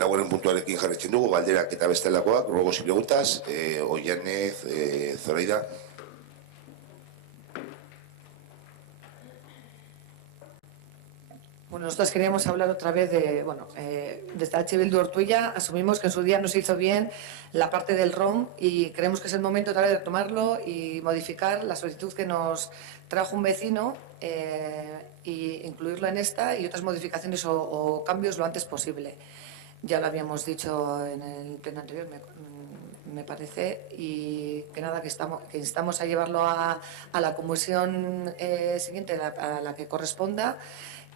lauren puntuarekin jarretzen dugu, galderak eta bestelakoak, ruegos y preguntas, Oianez, Zoraida. Bueno, nosotros queríamos hablar otra vez de, bueno, desde H. Bildu Ortuella asumimos que en su día no se hizo bien la parte del ROM y creemos que es el momento otra vez de tomarlo y modificar la solicitud que nos trajo un vecino y incluirlo en esta y otras modificaciones o cambios lo antes posible. Ya lo habíamos dicho en el pleno anterior, me parece, y que nada, que instamos a llevarlo a la comisión siguiente, a la que corresponda,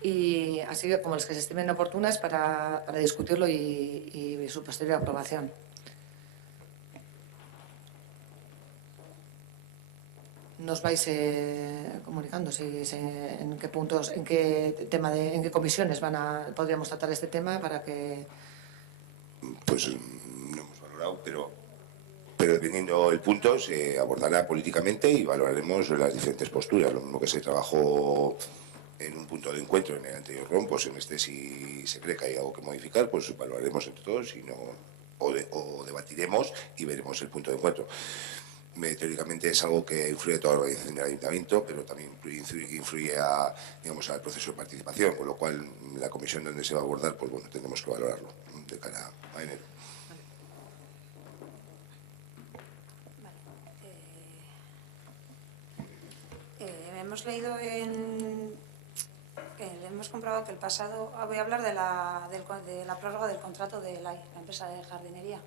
y así como las que se estimen oportunas para discutirlo y su posterior aprobación. Nos vais comunicando en qué puntos, en qué tema, en qué comisiones podríamos tratar este tema para que... Pues no hemos valorado, pero dependiendo el punto se abordará políticamente y valoraremos las diferentes posturas. Lo mismo que se trabajó en un punto de encuentro en el anterior ROM, pues en este si se cree que hay algo que modificar, pues valoraremos entre todos y no, o debatiremos y veremos el punto de encuentro. Teóricamente es algo que influye a toda la organización del ayuntamiento, pero también influye digamos, al proceso de participación, con lo cual la comisión donde se va a abordar, pues bueno, tendremos que valorarlo de cara a enero. Hemos leído hemos comprobado que el pasado... Voy a hablar de la prórroga del contrato de la empresa de jardinería.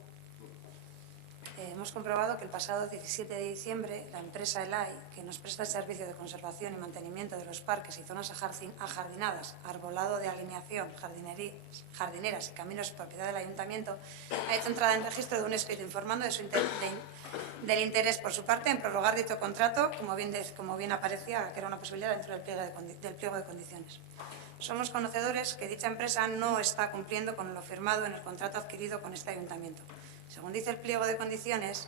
Hemos comprobado que el pasado 17 de diciembre la empresa ELAI, que nos presta el servicio de conservación y mantenimiento de los parques y zonas ajardinadas, arbolado de alineación, jardineras y caminos propiedad del ayuntamiento, ha hecho entrada en registro de un escrito informando del interés por su parte en prorrogar dicho contrato, como bien aparecía que era una posibilidad dentro del pliego de condiciones. Somos conocedores que dicha empresa no está cumpliendo con lo firmado en el contrato adquirido con este ayuntamiento. Según dice el pliego de condiciones,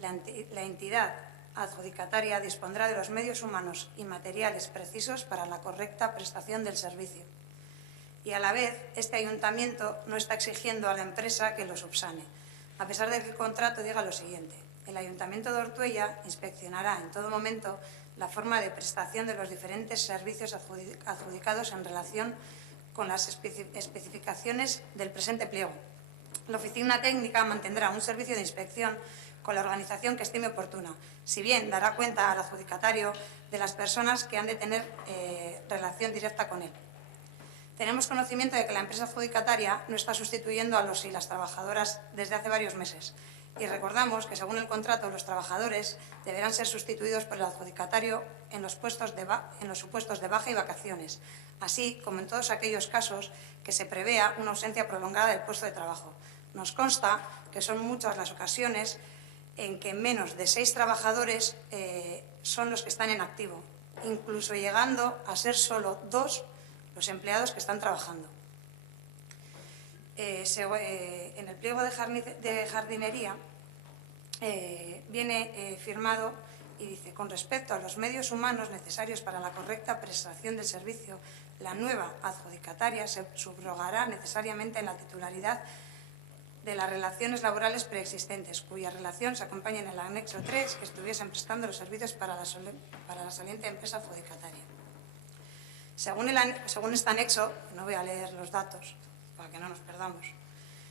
la entidad adjudicataria dispondrá de los medios humanos y materiales precisos para la correcta prestación del servicio. Y a la vez, este ayuntamiento no está exigiendo a la empresa que lo subsane, a pesar de que el contrato diga lo siguiente: el Ayuntamiento de Ortuella inspeccionará en todo momento la forma de prestación de los diferentes servicios adjudicados en relación con las especificaciones del presente pliego. La oficina técnica mantendrá un servicio de inspección con la organización que estime oportuna, si bien dará cuenta al adjudicatario de las personas que han de tener relación directa con él. Tenemos conocimiento de que la empresa adjudicataria no está sustituyendo a los y las trabajadoras desde hace varios meses y recordamos que, según el contrato, los trabajadores deberán ser sustituidos por el adjudicatario en los supuestos de baja y vacaciones, así como en todos aquellos casos que se prevea una ausencia prolongada del puesto de trabajo. Nos consta que son muchas las ocasiones en que menos de 6 trabajadores son los que están en activo, incluso llegando a ser solo 2 los empleados que están trabajando. En el pliego de jardinería viene firmado y dice: con respecto a los medios humanos necesarios para la correcta prestación del servicio, la nueva adjudicataria se subrogará necesariamente en la titularidad de las relaciones laborales preexistentes, cuya relación se acompaña en el anexo 3 que estuviesen prestando los servicios para la saliente empresa adjudicataria. Según este anexo, no voy a leer los datos para que no nos perdamos,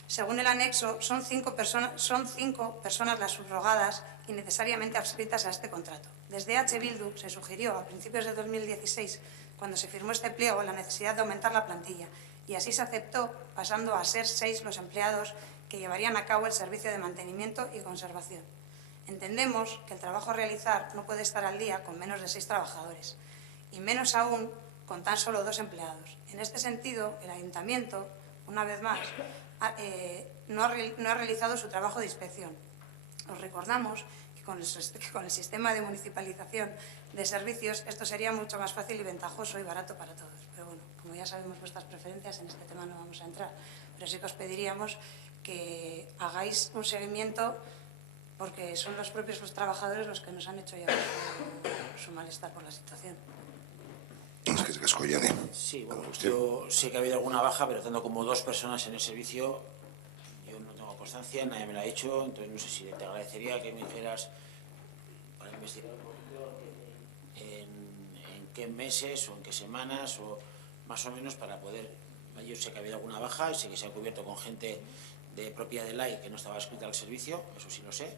según el anexo son 5 personas las subrogadas y necesariamente adscritas a este contrato. Desde H. Bildu se sugirió a principios de 2016, cuando se firmó este pliego, la necesidad de aumentar la plantilla y así se aceptó, pasando a ser 6 los empleados que llevarían a cabo el servicio de mantenimiento y conservación. Entendemos que el trabajo a realizar no puede estar al día con menos de 6 trabajadores y menos aún con tan solo 2 empleados. En este sentido, el ayuntamiento, una vez más, no ha realizado su trabajo de inspección. Os recordamos que con el sistema de municipalización de servicios esto sería mucho más fácil y ventajoso y barato para todos. Pero bueno, como ya sabemos vuestras preferencias, en este tema no vamos a entrar. Pero sí que os pediríamos que hagáis un seguimiento, porque son los propios trabajadores los que nos han hecho llegar su malestar por la situación. Es que es Collane. Sí, bueno, yo sé que ha habido alguna baja, pero tanto como 2 personas en el servicio, constancia, nadie me la ha hecho, entonces no sé si te agradecería que me dijeras para investigar un poquito en qué meses o en qué semanas o más o menos para poder. Yo sé que ha habido alguna baja, sé que se ha cubierto con gente de propia del AI que no estaba escrita al servicio, eso sí lo sé,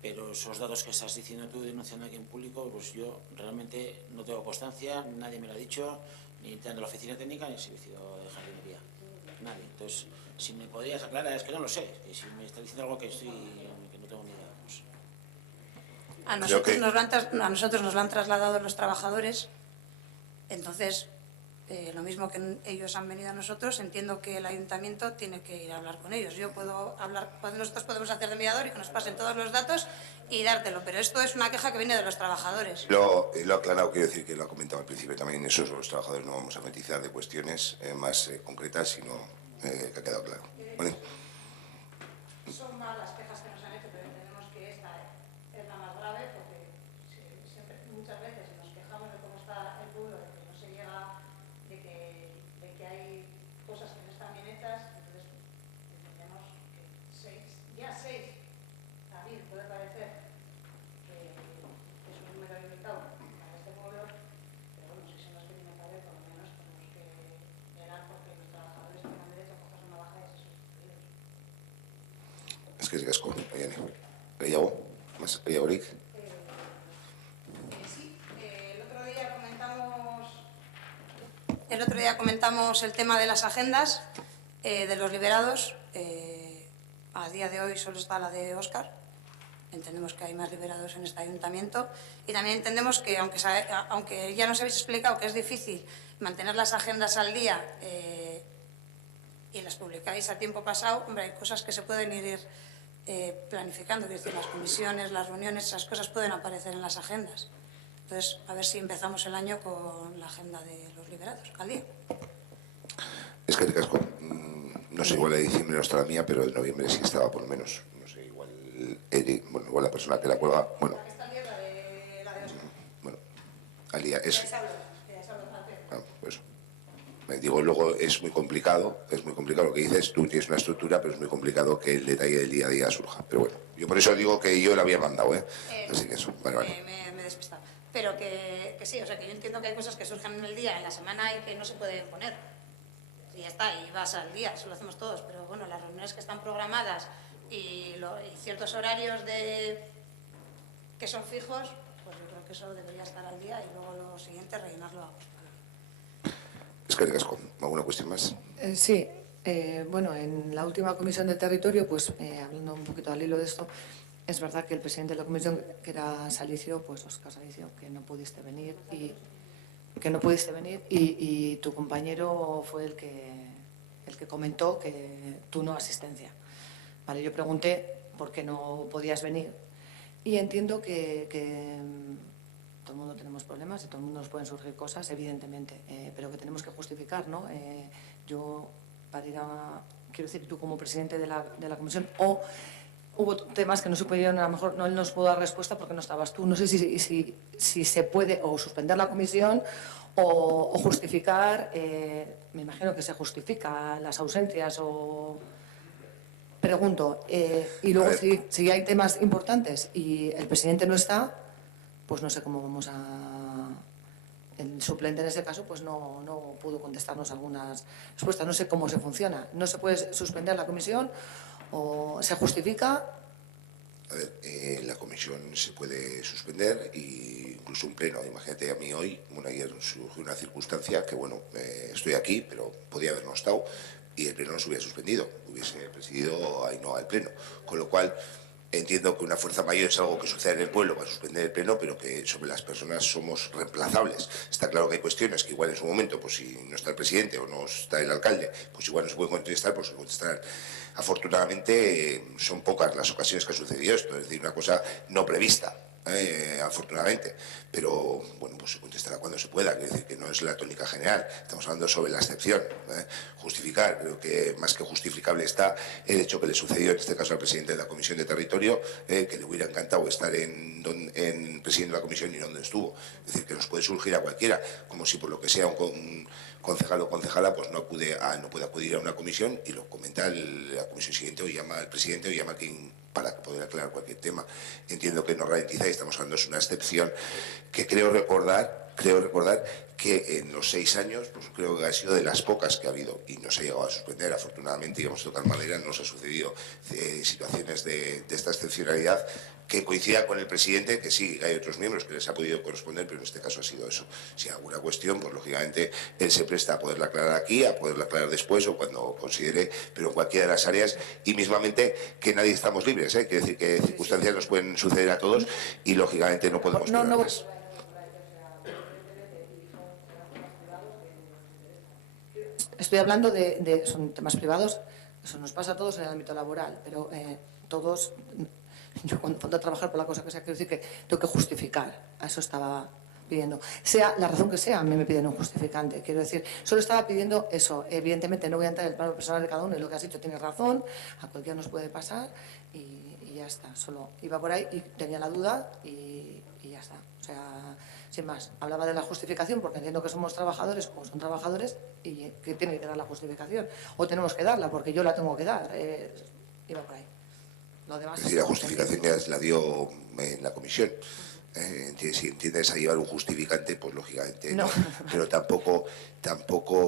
pero esos datos que estás diciendo tú, denunciando aquí en público, pues yo realmente no tengo constancia, nadie me lo ha dicho, ni de la oficina técnica ni el servicio de jardinería, nadie. Entonces, si me podrías aclarar, es que no lo sé, que si me estás diciendo algo que no tengo ni idea. Pues. A nosotros nos lo han trasladado los trabajadores, entonces, lo mismo que ellos han venido a nosotros, entiendo que el ayuntamiento tiene que ir a hablar con ellos. Yo puedo hablar, nosotros podemos hacer de mediador y que nos pasen todos los datos y dártelo, pero esto es una queja que viene de los trabajadores. Lo he aclarado, quiero decir que lo ha comentado al principio también, eso los trabajadores no vamos a matizar de cuestiones más concretas, sino que ha quedado claro. ¿Vale? Son más las quejas que nos han hecho, pero entendemos que esta es la más grave porque siempre, muchas veces nos quejamos de cómo está el pueblo, de que no se llega, de que hay cosas que no están bien hechas, entonces entendemos que seis, a mí puede parecer que es un número limitado para este pueblo, pero bueno, si son las que tienen que haber, por lo menos tenemos que velar porque los trabajadores tengan derecho a coger una baja de esos sustituidos. Es que es gasco, Ayane. Gehiago, más gehiagorik. Sí, el otro día comentamos el tema de las agendas de los liberados. A día de hoy solo está la de Óscar. Entendemos que hay más liberados en este ayuntamiento y también entendemos que, aunque ya nos habéis explicado que es difícil mantener las agendas al día y las publicáis a tiempo pasado, hombre, hay cosas que se pueden ir planificando, es decir, las comisiones, las reuniones, esas cosas pueden aparecer en las agendas. Entonces, a ver si empezamos el año con la agenda de los liberados, al día. Es que casco. No sé, igual de diciembre no está la mía, pero de noviembre sí estaba por lo menos. No sé, igual bueno, igual la persona que la cuelga, bueno. La que está al día es la de Óscar. Bueno, al día es. Pues. Digo, luego es muy complicado lo que dices, tú tienes una estructura, pero es muy complicado que el detalle del día a día surja. Pero bueno, yo por eso digo que yo la había mandado, así que eso, vale. Me he despistado. Pero que sí, o sea, que yo entiendo que hay cosas que surgen en el día, en la semana, y que no se pueden poner. Y ya está, y vas al día, eso lo hacemos todos. Pero bueno, las reuniones que están programadas y ciertos horarios que son fijos, pues yo creo que eso debería estar al día y luego lo siguiente rellenarlo a gusto. Es que casco, ¿alguna cuestión más? Sí, bueno, en la última comisión de territorio, pues hablando un poquito al hilo de esto, es verdad que el presidente de la comisión, que era Salicio, pues Óscar Salicio, que no pudiste venir y tu compañero fue el que comentó que tú no asistencia. Vale, yo pregunté por qué no podías venir y entiendo que todo el mundo tenemos problemas y todo el mundo nos pueden surgir cosas, evidentemente, pero que tenemos que justificar, ¿no? Yo, quiero decir, tú como presidente de la comisión, o hubo temas que no se pudieron, a lo mejor no él nos pudo dar respuesta porque no estabas tú. No sé si se puede o suspender la comisión o justificar, me imagino que se justifica las ausencias o... Pregunto, y luego si hay temas importantes y el presidente no está, pues no sé cómo vamos a... El suplente en ese caso pues no pudo contestarnos algunas respuestas. No sé cómo se funciona. ¿No se puede suspender la comisión o se justifica? A ver, la comisión se puede suspender e incluso un pleno. Imagínate a mí hoy, bueno, ayer surgió una circunstancia que, bueno, estoy aquí, pero podía haber no estado y el pleno no se hubiera suspendido, hubiese presidido ahí no al pleno. Con lo cual, entiendo que una fuerza mayor es algo que sucede en el pueblo para suspender el pleno, pero que sobre las personas somos reemplazables. Está claro que hay cuestiones que igual en su momento, pues si no está el presidente o no está el alcalde, pues igual no se puede contestar, pues se contestarán. Afortunadamente son pocas las ocasiones que ha sucedido esto, es decir, una cosa no prevista. Afortunadamente, pero bueno, pues se contestará cuando se pueda, quiere decir que no es la tónica general, estamos hablando sobre la excepción. Justificar, creo que más que justificable está el hecho que le sucedió en este caso al presidente de la Comisión de Territorio, que le hubiera encantado estar en presidente de la comisión y dónde estuvo. Es decir, que nos puede surgir a cualquiera, como si por lo que sea un concejal o concejala pues no puede acudir a una comisión y lo comenta la comisión siguiente o llama al presidente o llama a quien para poder aclarar cualquier tema. Entiendo que no ralentiza y estamos hablando, es una excepción que creo recordar que en los 6 años pues creo que ha sido de las pocas que ha habido y no se ha llegado a suspender. Afortunadamente, y vamos a tocar madera, no se ha sucedido situaciones de esta excepcionalidad que coincida con el presidente, que sí hay otros miembros que les ha podido corresponder, pero en este caso ha sido eso. Si hay alguna cuestión, pues lógicamente él se presta a poderla aclarar aquí, a poderla aclarar después o cuando considere, pero en cualquiera de las áreas, y mismamente que nadie estamos libres, quiere decir que circunstancias nos pueden suceder a todos y lógicamente no podemos privarles. Estoy hablando son temas privados, eso nos pasa a todos en el ámbito laboral, pero todos, yo cuando pongo a trabajar por la cosa que sea, quiero decir que tengo que justificar, a eso estaba pidiendo. Sea la razón que sea, a mí me piden un justificante, quiero decir, solo estaba pidiendo eso. Evidentemente no voy a entrar en el plano personal de cada uno y lo que has dicho tienes razón, a cualquiera nos puede pasar y ya está, solo iba por ahí y tenía la duda y ya está, o sea, sin más. Hablaba de la justificación porque entiendo que somos trabajadores como son trabajadores y que tienen que dar la justificación o tenemos que darla porque yo la tengo que dar, iba por ahí. Lo demás es decir, la justificación ya la dio en la comisión. Si entiendes a llevar un justificante, pues lógicamente no. Pero tampoco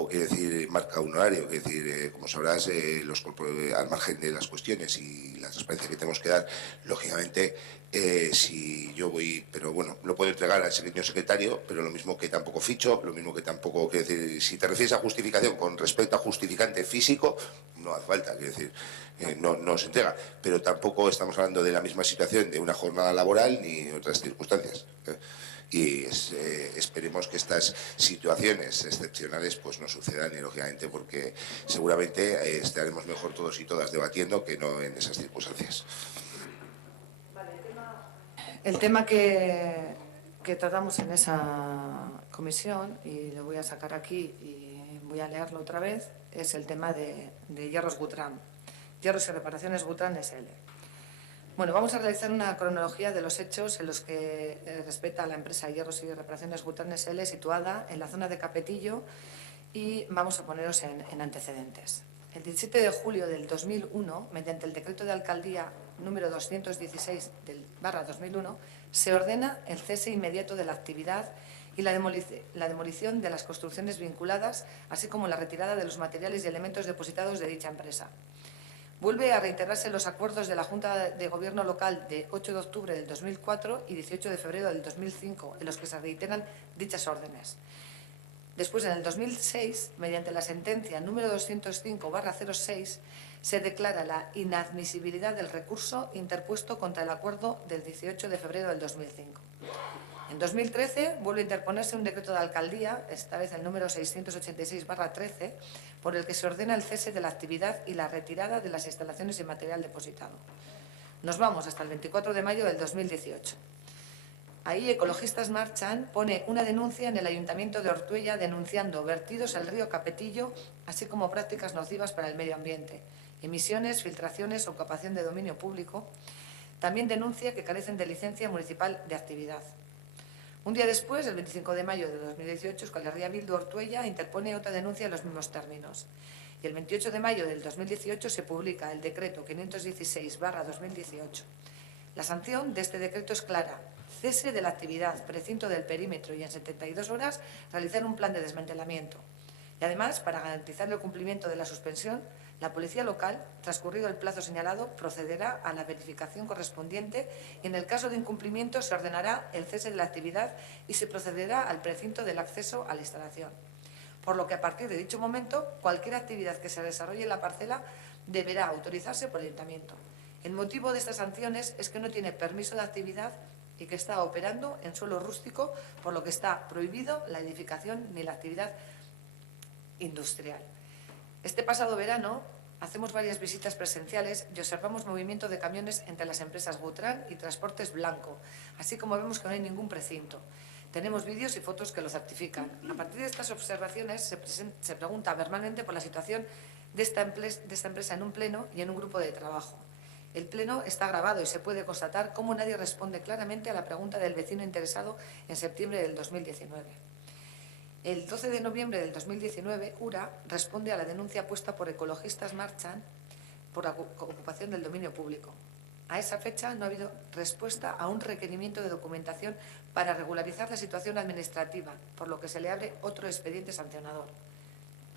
quiere decir marca un horario, quiere decir, como sabrás, al margen de las cuestiones y la transparencia que tenemos que dar, lógicamente, si yo voy, pero bueno, lo puedo entregar al señor secretario, pero lo mismo que tampoco ficho, lo mismo que tampoco, quiere decir, si te refieres a justificación con respecto a justificante físico, no hace falta, quiere decir, no se entrega, pero tampoco estamos hablando de la misma situación de una jornada laboral ni otras circunstancias. Y esperemos que estas situaciones excepcionales pues no sucedan y lógicamente porque seguramente estaremos mejor todos y todas debatiendo que no en esas circunstancias. El tema que tratamos en esa comisión, y lo voy a sacar aquí y voy a leerlo otra vez, es el tema de Hierros Gutran, Hierros y Reparaciones Gutran SL. Bueno, vamos a realizar una cronología de los hechos en los que respecta a la empresa Hierros y Reparaciones Gutran SL, situada en la zona de Capetillo, y vamos a poneros en antecedentes. El 17 de julio del 2001, mediante el decreto de alcaldía número 216/2001, se ordena el cese inmediato de la actividad y la demolición de las construcciones vinculadas, así como la retirada de los materiales y elementos depositados de dicha empresa. Vuelve a reiterarse los acuerdos de la Junta de Gobierno local de 8 de octubre del 2004 y 18 de febrero del 2005, en los que se reiteran dichas órdenes. Después, en el 2006, mediante la sentencia número 205/06, se declara la inadmisibilidad del recurso interpuesto contra el acuerdo del 18 de febrero del 2005. En 2013 vuelve a interponerse un decreto de alcaldía, esta vez el número 686/13, por el que se ordena el cese de la actividad y la retirada de las instalaciones y material depositado. Nos vamos hasta el 24 de mayo del 2018. Ahí Ecologistas Marchan pone una denuncia en el Ayuntamiento de Ortuella denunciando vertidos al río Capetillo, así como prácticas nocivas para el medio ambiente, emisiones, filtraciones o ocupación de dominio público. También denuncia que carecen de licencia municipal de actividad. Un día después, el 25 de mayo de 2018, Euskal Herria Bildu Ortuella interpone otra denuncia en los mismos términos. Y el 28 de mayo del 2018 se publica el decreto 516/2018. La sanción de este decreto es clara: cese de la actividad, precinto del perímetro y en 72 horas realizar un plan de desmantelamiento. Y además, para garantizar el cumplimiento de la suspensión, la policía local, transcurrido el plazo señalado, procederá a la verificación correspondiente y en el caso de incumplimiento se ordenará el cese de la actividad y se procederá al precinto del acceso a la instalación. Por lo que a partir de dicho momento, cualquier actividad que se desarrolle en la parcela deberá autorizarse por el Ayuntamiento. El motivo de estas sanciones es que no tiene permiso de actividad y que está operando en suelo rústico, por lo que está prohibido la edificación ni la actividad industrial. Este pasado verano hacemos varias visitas presenciales y observamos movimiento de camiones entre las empresas Gutran y Transportes Blanco, así como vemos que no hay ningún precinto. Tenemos vídeos y fotos que lo certifican. A partir de estas observaciones se pregunta verbalmente por la situación de esta empresa en un pleno y en un grupo de trabajo. El pleno está grabado y se puede constatar cómo nadie responde claramente a la pregunta del vecino interesado en septiembre del 2019. El 12 de noviembre del 2019, URA responde a la denuncia puesta por Ecologistas Marchan por la ocupación del dominio público. A esa fecha no ha habido respuesta a un requerimiento de documentación para regularizar la situación administrativa, por lo que se le abre otro expediente sancionador.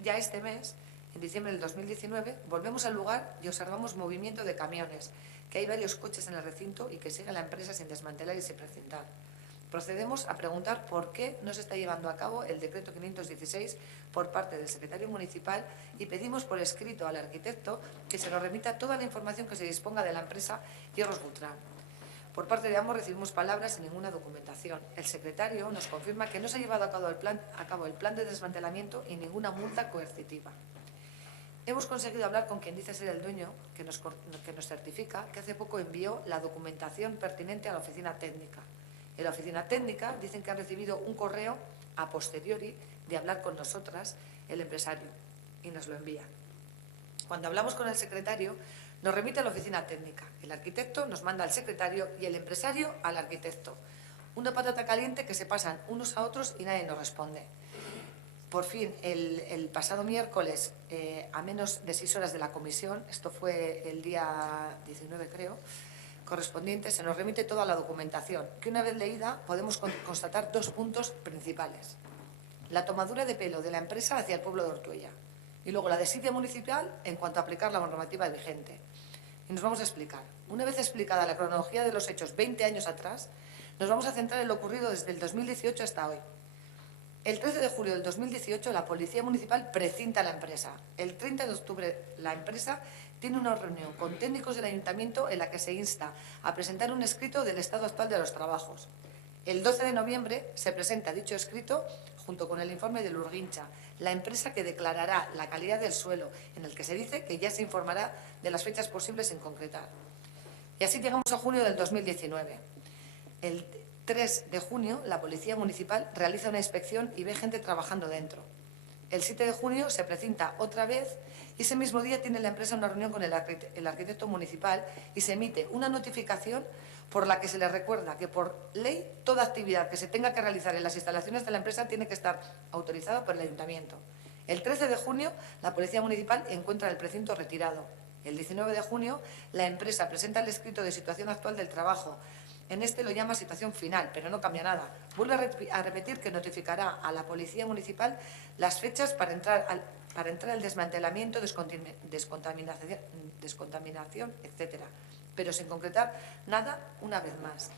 Ya este mes, en diciembre del 2019, volvemos al lugar y observamos movimiento de camiones, que hay varios coches en el recinto y que sigue la empresa sin desmantelar y sin precintar. Procedemos a preguntar por qué no se está llevando a cabo el decreto 516 por parte del secretario municipal y pedimos por escrito al arquitecto que se nos remita toda la información que se disponga de la empresa Hierros Gultrán. Por parte de ambos recibimos palabras sin ninguna documentación. El secretario nos confirma que no se ha llevado a cabo el plan de desmantelamiento y ninguna multa coercitiva. Hemos conseguido hablar con quien dice ser el dueño, que nos certifica que hace poco envió la documentación pertinente a la oficina técnica. En la oficina técnica dicen que han recibido un correo a posteriori de hablar con nosotras, el empresario, y nos lo envían. Cuando hablamos con el secretario, nos remite a la oficina técnica. El arquitecto nos manda al secretario y el empresario al arquitecto. Una patata caliente que se pasan unos a otros y nadie nos responde. Por fin, el pasado miércoles, a menos de 6 horas de la comisión, esto fue el día 19 creo, correspondiente, se nos remite toda la documentación, que una vez leída podemos constatar 2 puntos principales. La tomadura de pelo de la empresa hacia el pueblo de Ortuella y luego la desidia municipal en cuanto a aplicar la normativa vigente. Y nos vamos a explicar. Una vez explicada la cronología de los hechos 20 años atrás, nos vamos a centrar en lo ocurrido desde el 2018 hasta hoy. El 13 de julio del 2018 la Policía Municipal precinta la empresa. El 30 de octubre la empresa tiene una reunión con técnicos del Ayuntamiento en la que se insta a presentar un escrito del estado actual de los trabajos. El 12 de noviembre se presenta dicho escrito junto con el informe del Urguincha, la empresa que declarará la calidad del suelo, en el que se dice que ya se informará de las fechas posibles en concretar. Y así llegamos a junio del 2019. El 3 de junio la Policía Municipal realiza una inspección y ve gente trabajando dentro. El 7 de junio se precinta otra vez y ese mismo día tiene la empresa una reunión con el arquitecto municipal y se emite una notificación por la que se le recuerda que por ley toda actividad que se tenga que realizar en las instalaciones de la empresa tiene que estar autorizada por el Ayuntamiento. El 13 de junio la Policía Municipal encuentra el precinto retirado. El 19 de junio la empresa presenta el escrito de situación actual del trabajo. En este lo llama situación final, pero no cambia nada. Vuelve a repetir que notificará a la Policía Municipal las fechas para entrar al desmantelamiento, descontaminación, etcétera, pero sin concretar nada una vez más.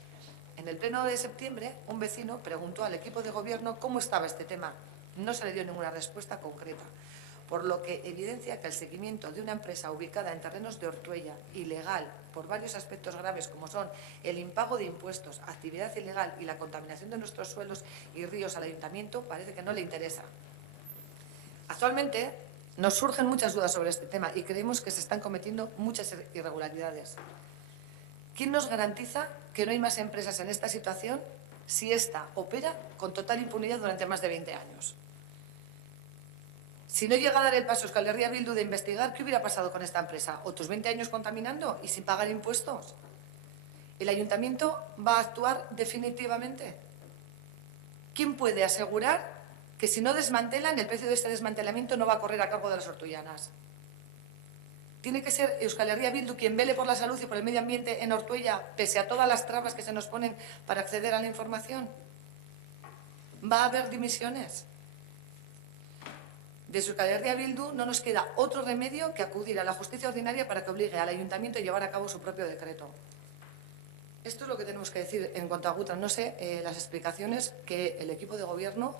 En el pleno de septiembre, un vecino preguntó al equipo de gobierno cómo estaba este tema. No se le dio ninguna respuesta concreta, por lo que evidencia que el seguimiento de una empresa ubicada en terrenos de Ortuella, ilegal, por varios aspectos graves como son el impago de impuestos, actividad ilegal y la contaminación de nuestros suelos y ríos al Ayuntamiento, parece que no le interesa. Actualmente nos surgen muchas dudas sobre este tema y creemos que se están cometiendo muchas irregularidades. ¿Quién nos garantiza que no hay más empresas en esta situación si ésta opera con total impunidad durante más de 20 años? Si no llega a dar el paso Euskal Herria Bildu de investigar, ¿qué hubiera pasado con esta empresa? ¿Otros 20 años contaminando y sin pagar impuestos? ¿El Ayuntamiento va a actuar definitivamente? ¿Quién puede asegurar que si no desmantelan, el precio de este desmantelamiento no va a correr a cargo de las ortuellanas? ¿Tiene que ser Euskal Herria Bildu quien vele por la salud y por el medio ambiente en Ortuella, pese a todas las trabas que se nos ponen para acceder a la información? ¿Va a haber dimisiones? De Euskal Herria Bildu no nos queda otro remedio que acudir a la justicia ordinaria para que obligue al Ayuntamiento a llevar a cabo su propio decreto. Esto es lo que tenemos que decir en cuanto a Gultrán. No sé las explicaciones que el equipo de gobierno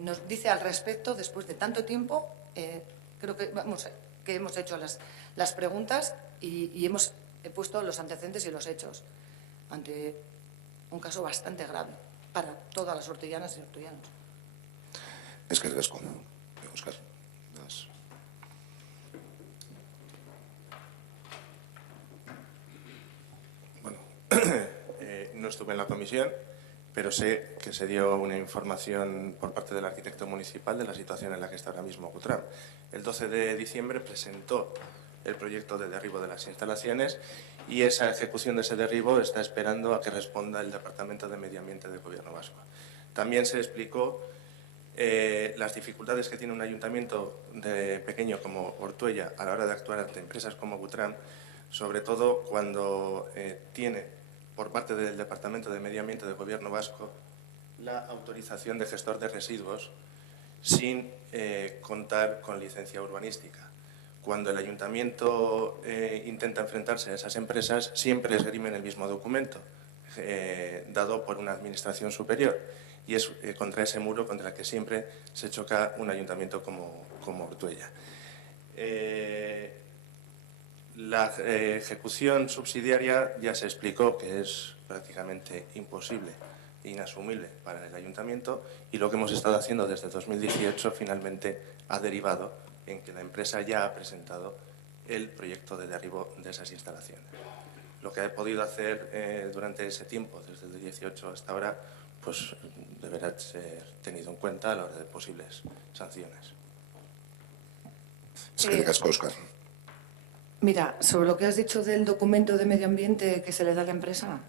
nos dice al respecto después de tanto tiempo. Creo que hemos hecho las preguntas y hemos puesto los antecedentes y los hechos ante un caso bastante grave para todas las ortuellanas y ortuellanos. Es que es como Óscar. Bueno, no estuve en la comisión, pero sé que se dio una información por parte del arquitecto municipal de la situación en la que está ahora mismo Gultrán. El 12 de diciembre presentó el proyecto de derribo de las instalaciones y esa ejecución de ese derribo está esperando a que responda el Departamento de Medio Ambiente del Gobierno vasco. También se explicó las dificultades que tiene un ayuntamiento pequeño como Ortuella a la hora de actuar ante empresas como Butram, sobre todo cuando tiene por parte del Departamento de Medio Ambiente del Gobierno vasco la autorización de gestor de residuos sin contar con licencia urbanística. Cuando el ayuntamiento intenta enfrentarse a esas empresas, siempre esgrimen el mismo documento, dado por una administración superior. Y es contra ese muro contra el que siempre se choca un ayuntamiento como Ortuella. La ejecución subsidiaria ya se explicó que es prácticamente imposible e inasumible para el ayuntamiento, y lo que hemos estado haciendo desde 2018 finalmente ha derivado en que la empresa ya ha presentado el proyecto de derribo de esas instalaciones. Lo que ha podido hacer durante ese tiempo, desde el 18 hasta ahora, pues deberá ser tenido en cuenta a la hora de posibles sanciones. Eskerrik asko, Óscar. Mira, sobre lo que has dicho del documento de medio ambiente que se le da a la empresa,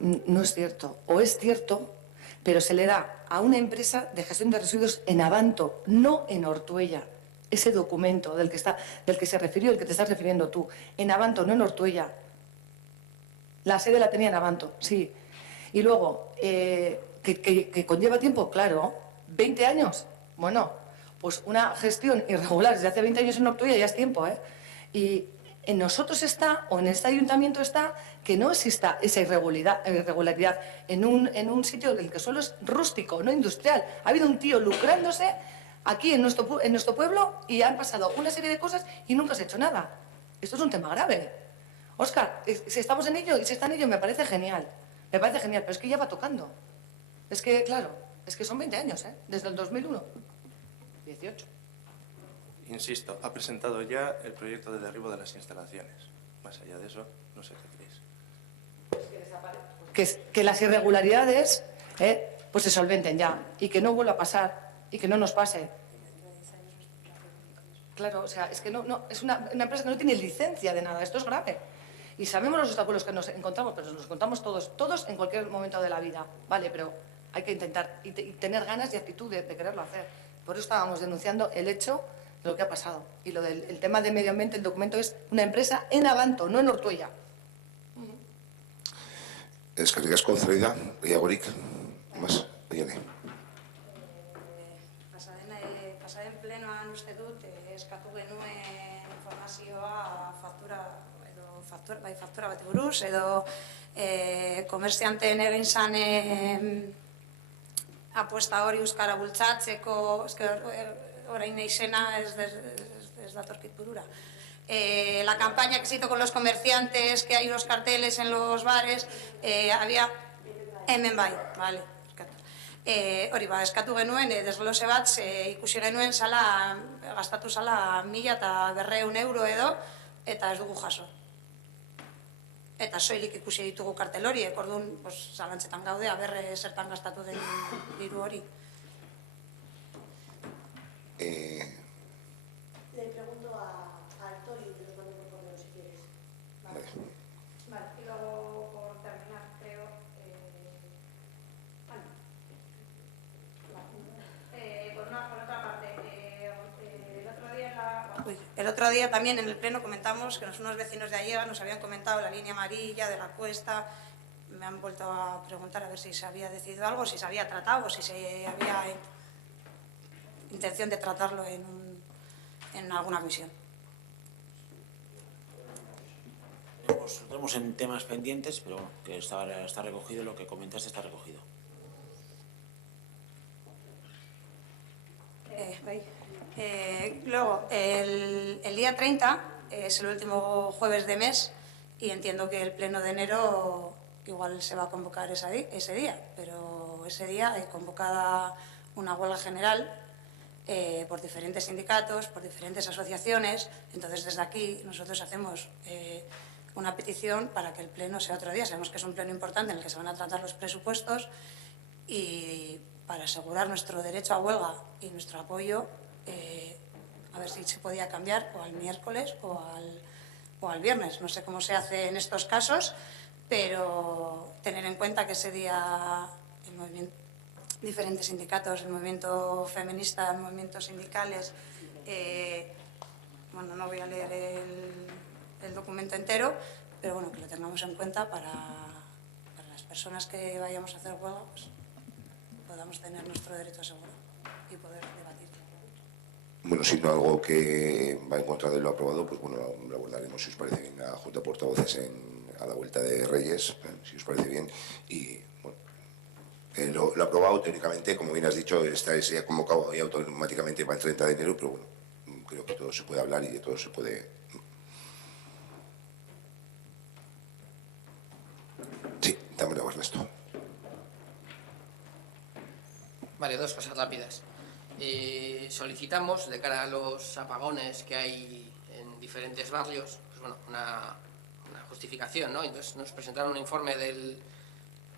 no es cierto. O es cierto, pero se le da a una empresa de gestión de residuos en Abanto, no en Ortuella. Ese documento del que se refirió, el que te estás refiriendo tú, en Abanto, no en Ortuella. La sede la tenía en Abanto, sí. Y luego, que conlleva tiempo, claro, 20 años. Bueno, pues una gestión irregular desde hace 20 años en Ortuella ya es tiempo, ¿eh? Y en nosotros está, o en este ayuntamiento está, que no exista esa irregularidad en un sitio en el que solo es rústico, no industrial. Ha habido un tío lucrándose aquí en nuestro pueblo y han pasado una serie de cosas y nunca se ha hecho nada. Esto es un tema grave. Óscar, si estamos en ello y si está en ello, me parece genial. Me parece genial, pero es que ya va tocando. Es que, claro, es que son 20 años, ¿eh? Desde el 2001. 18. Insisto, ha presentado ya el proyecto de derribo de las instalaciones. Más allá de eso, no sé qué queréis. Que las irregularidades pues se solventen ya y que no vuelva a pasar y que no nos pase. Claro, o sea, es que no es una empresa que no tiene licencia de nada. Esto es grave. Y sabemos los obstáculos que nos encontramos, pero nos encontramos todos en cualquier momento de la vida, ¿vale? Pero hay que intentar y tener ganas y actitud de quererlo hacer. Por eso estábamos denunciando el hecho de lo que ha pasado. Y lo del el tema de medio ambiente, el documento es una empresa en Abanto, no en Ortuella. Eskerrik asko, Zoraida, gehiagorik, más, Oiane. Pasaden plenoan uste dut, eskatu genuen informazioa faktura bati buruz, edo komerzianteen egin zan apuesta hori euskara bultzatzeko, orain izena ez datorkit burura. La campaña que se hizo con los comerciantes, que hay unos carteles en los bares, había hemen bai, vale. Hori eskatu genuen, desglose bat, ikusi genuen gastatu zala 1.200 euro edo, eta ez dugu jaso. Eta soilik ikusi ditugu kartel hori, orduan zalantzetan gaude, aber zertan gastatu den diru hori. Le pregunto a Antonio, que nos mande por correo si quieres. Vale. Y luego, por terminar, creo... Por otra parte, el otro día también en el pleno comentamos que unos vecinos de Allega nos habían comentado la línea amarilla de la cuesta. Me han vuelto a preguntar a ver si se había decidido algo, si se había tratado o si se había intención de tratarlo en alguna comisión. Tenemos en temas pendientes, pero bueno, que está recogido, lo que comentaste está recogido. Luego, el día 30 es el último jueves de mes y entiendo que el pleno de enero igual se va a convocar ese día, pero ese día hay convocada una huelga general por diferentes sindicatos, por diferentes asociaciones. Entonces, desde aquí nosotros hacemos una petición para que el pleno sea otro día. Sabemos que es un pleno importante en el que se van a tratar los presupuestos y para asegurar nuestro derecho a huelga y nuestro apoyo, a ver si se podía cambiar o al miércoles o al viernes. No sé cómo se hace en estos casos, pero tener en cuenta que ese día el movimiento, diferentes sindicatos, el movimiento feminista, los movimientos sindicales, bueno, no voy a leer el documento entero, pero bueno, que lo tengamos en cuenta para las personas que vayamos a hacer huelga, pues podamos tener nuestro derecho asegurado y poder debatir. Bueno, siendo algo que va en contra de lo aprobado, pues bueno, lo abordaremos, si os parece bien, a Junta de Portavoces a la vuelta de Reyes, si os parece bien. Y bueno, lo aprobado teóricamente, como bien has dicho, se ha convocado y automáticamente para el 30 de enero, pero bueno, creo que todo se puede hablar y de todo se puede... Sí, dame la esto. Vale, dos cosas rápidas. Solicitamos, de cara a los apagones que hay en diferentes barrios, pues bueno, una justificación, ¿no? Entonces nos presentaron un informe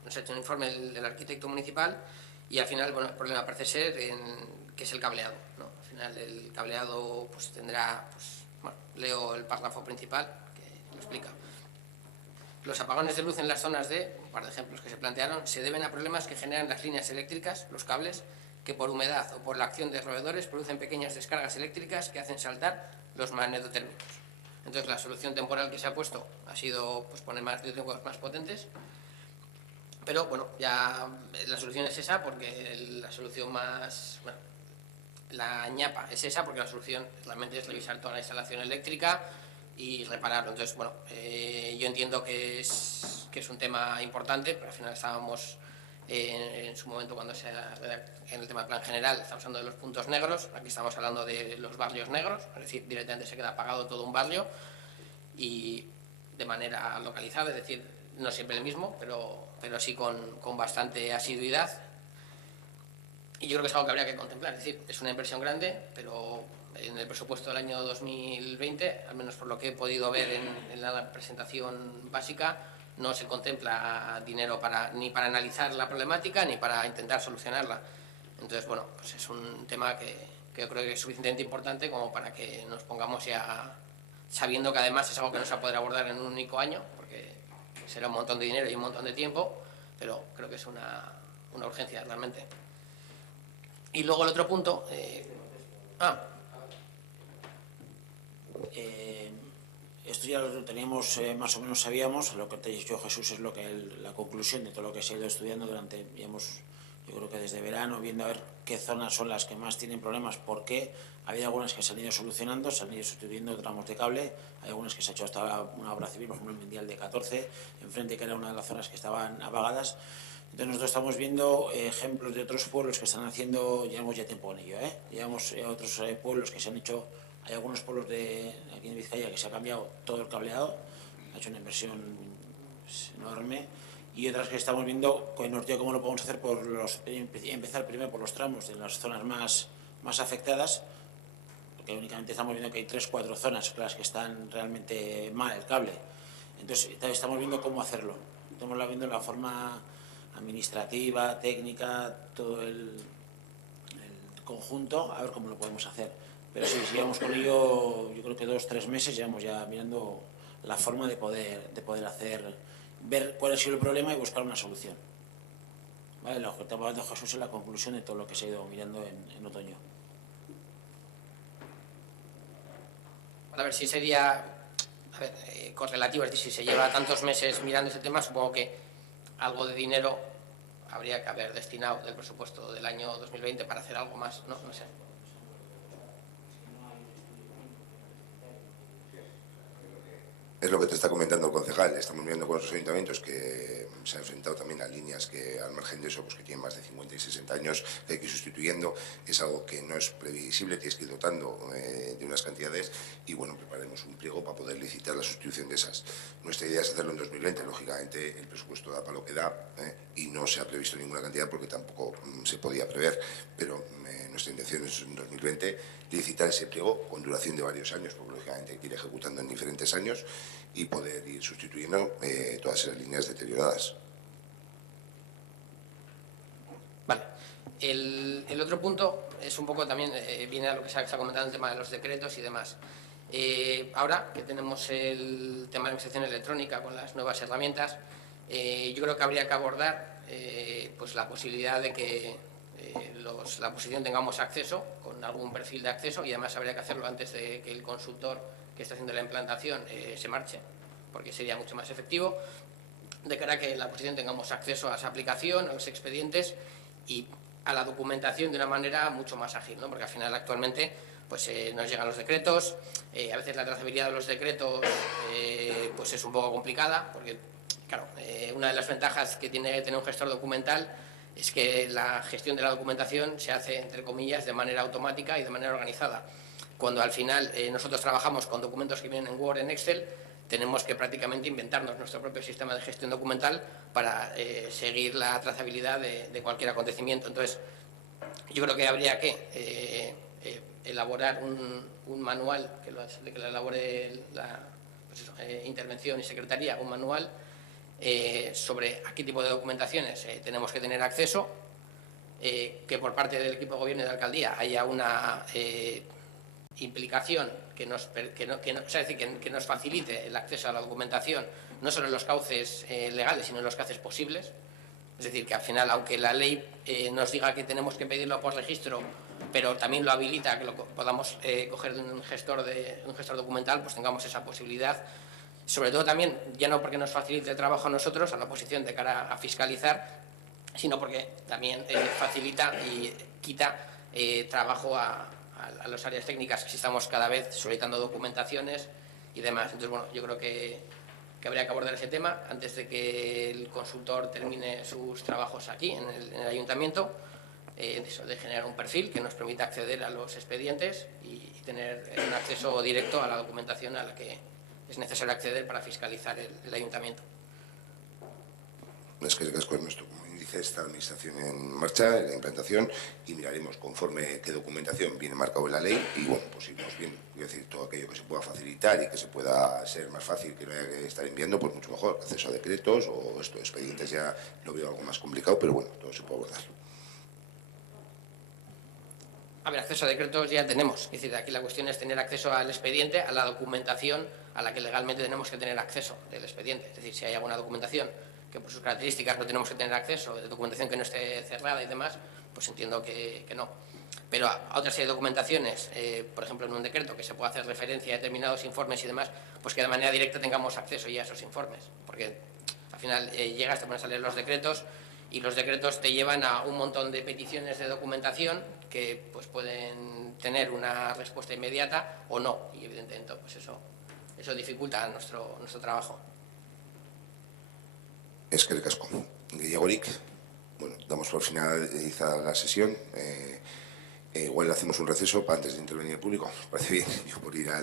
nos ha hecho un informe del arquitecto municipal y al final, bueno, el problema parece ser que es el cableado, ¿no? Al final el cableado pues tendrá, pues, bueno, leo el párrafo principal que lo explica. Los apagones de luz en las zonas D, un par de ejemplos que se plantearon, se deben a problemas que generan las líneas eléctricas, los cables, que por humedad o por la acción de roedores producen pequeñas descargas eléctricas que hacen saltar los magnetotérmicos. Entonces la solución temporal que se ha puesto ha sido pues, poner magnetotérmicos más potentes, pero bueno, ya la solución es esa porque la solución más... Bueno, la ñapa es esa porque la solución realmente es revisar toda la instalación eléctrica y repararlo. Entonces, bueno, yo entiendo que es un tema importante, pero al final estábamos en su momento cuando en el tema del plan general, estamos hablando de los puntos negros, aquí estamos hablando de los barrios negros, es decir, directamente se queda apagado todo un barrio y de manera localizada, es decir, no siempre el mismo, pero sí con bastante asiduidad. Y yo creo que es algo que habría que contemplar, es decir, es una inversión grande, pero en el presupuesto del año 2020, al menos por lo que he podido ver en la presentación básica, no se contempla dinero ni para analizar la problemática ni para intentar solucionarla. Entonces, bueno, pues es un tema que yo creo que es suficientemente importante como para que nos pongamos ya, sabiendo que además es algo que no se va a poder abordar en un único año, porque será un montón de dinero y un montón de tiempo, pero creo que es una urgencia realmente. Y luego el otro punto... Esto ya lo teníamos, más o menos sabíamos, lo que te he dicho Jesús es la conclusión de todo lo que se ha ido estudiando durante, digamos, yo creo que desde verano, viendo a ver qué zonas son las que más tienen problemas, por qué. Había algunas que se han ido solucionando, se han ido sustituyendo tramos de cable, hay algunas que se ha hecho hasta una obra civil, por ejemplo el Mendial de 14, enfrente, que era una de las zonas que estaban apagadas. Entonces nosotros estamos viendo ejemplos de otros pueblos que están haciendo, llevamos ya tiempo en ello, llevamos otros pueblos que se han hecho. Hay algunos pueblos aquí en Vizcaya que se ha cambiado todo el cableado, ha hecho una inversión enorme, y otras que estamos viendo con el norte cómo lo podemos hacer empezar primero por los tramos de las zonas más afectadas, porque únicamente estamos viendo que hay 3 o 4 zonas las que están realmente mal el cable. Entonces estamos viendo cómo hacerlo, estamos viendo la forma administrativa, técnica, todo el conjunto, a ver cómo lo podemos hacer. Pero si sigamos con ello, yo creo que 2 o 3 meses llevamos ya mirando la forma de poder hacer, ver cuál ha sido el problema y buscar una solución. ¿Vale? Lo que te ha hablado Jesús es la conclusión de todo lo que se ha ido mirando en otoño. A ver si sería correlativo, es decir, si se lleva tantos meses mirando ese tema, supongo que algo de dinero habría que haber destinado del presupuesto del año 2020 para hacer algo más, ¿no? No sé. Es lo que te está comentando el concejal. Estamos viendo con los ayuntamientos que se han enfrentado también a líneas que al margen de eso, pues que tienen más de 50 y 60 años, que hay que ir sustituyendo. Es algo que no es previsible, tienes que ir dotando de unas cantidades y bueno, preparemos un pliego para poder licitar la sustitución de esas. Nuestra idea es hacerlo en 2020, lógicamente el presupuesto da para lo que da y no se ha previsto ninguna cantidad porque tampoco se podía prever, pero nuestra intención es en 2020 licitar ese pliego con duración de varios años, porque lógicamente hay que ir ejecutando en diferentes años y poder ir sustituyendo todas esas líneas deterioradas. Vale. El otro punto es un poco también, viene a lo que se ha comentado, el tema de los decretos y demás. Ahora que tenemos el tema de la administración electrónica con las nuevas herramientas, yo creo que habría que abordar pues la posibilidad de que la oposición tengamos acceso, con algún perfil de acceso, y además habría que hacerlo antes de que el consultor que está haciendo la implantación se marche, porque sería mucho más efectivo, de cara a que la oposición tengamos acceso a esa aplicación, a los expedientes y a la documentación de una manera mucho más ágil, ¿no? Porque al final actualmente pues nos llegan los decretos, a veces la trazabilidad de los decretos pues es un poco complicada, porque claro, una de las ventajas que tiene tener un gestor documental es que la gestión de la documentación se hace, entre comillas, de manera automática y de manera organizada. Cuando al final nosotros trabajamos con documentos que vienen en Word, en Excel, tenemos que prácticamente inventarnos nuestro propio sistema de gestión documental para seguir la trazabilidad de cualquier acontecimiento. Entonces, yo creo que habría que elaborar un manual, que lo elabore la intervención y secretaría, un manual sobre a qué tipo de documentaciones tenemos que tener acceso, que por parte del equipo de gobierno y de la alcaldía haya una implicación que nos facilite el acceso a la documentación, no solo en los cauces legales, sino en los cauces posibles. Es decir, que al final, aunque la ley nos diga que tenemos que pedirlo por registro, pero también lo habilita, que lo podamos coger de un gestor documental, pues tengamos esa posibilidad. Sobre todo también, ya no porque nos facilite el trabajo a nosotros, a la oposición de cara a fiscalizar, sino porque también facilita y quita trabajo a las áreas técnicas, que estamos cada vez solicitando documentaciones y demás. Entonces, bueno, yo creo que habría que abordar ese tema antes de que el consultor termine sus trabajos aquí, en el ayuntamiento, de generar un perfil que nos permita acceder a los expedientes y tener un acceso directo a la documentación a la que es necesario acceder para fiscalizar el ayuntamiento. Es que nuestro índice está la administración en marcha, en la implantación, y miraremos conforme qué documentación viene marcado en la ley y bueno, pues iremos bien, es decir, todo aquello que se pueda facilitar y que se pueda ser más fácil, que no haya que estar enviando, pues mucho mejor. Acceso a decretos o estos expedientes ya lo veo algo más complicado, pero bueno, todo se puede abordar. A ver, acceso a decretos ya tenemos. Es decir, aquí la cuestión es tener acceso al expediente, a la documentación a la que legalmente tenemos que tener acceso del expediente. Es decir, si hay alguna documentación que por sus características no tenemos que tener acceso, de documentación que no esté cerrada y demás, pues entiendo que no. Pero a otras serie de documentaciones, por ejemplo, en un decreto que se pueda hacer referencia a determinados informes y demás, pues que de manera directa tengamos acceso ya a esos informes. Porque al final llegas, te pones a leer los decretos y los decretos te llevan a un montón de peticiones de documentación que pues pueden tener una respuesta inmediata o no, y evidentemente pues eso dificulta nuestro trabajo. Eskerrik asko. Gehiagorik, bueno, damos por finalizada la sesión. Igual hacemos un receso para antes de intervenir el público. ¿Os parece bien? Yo ¿Va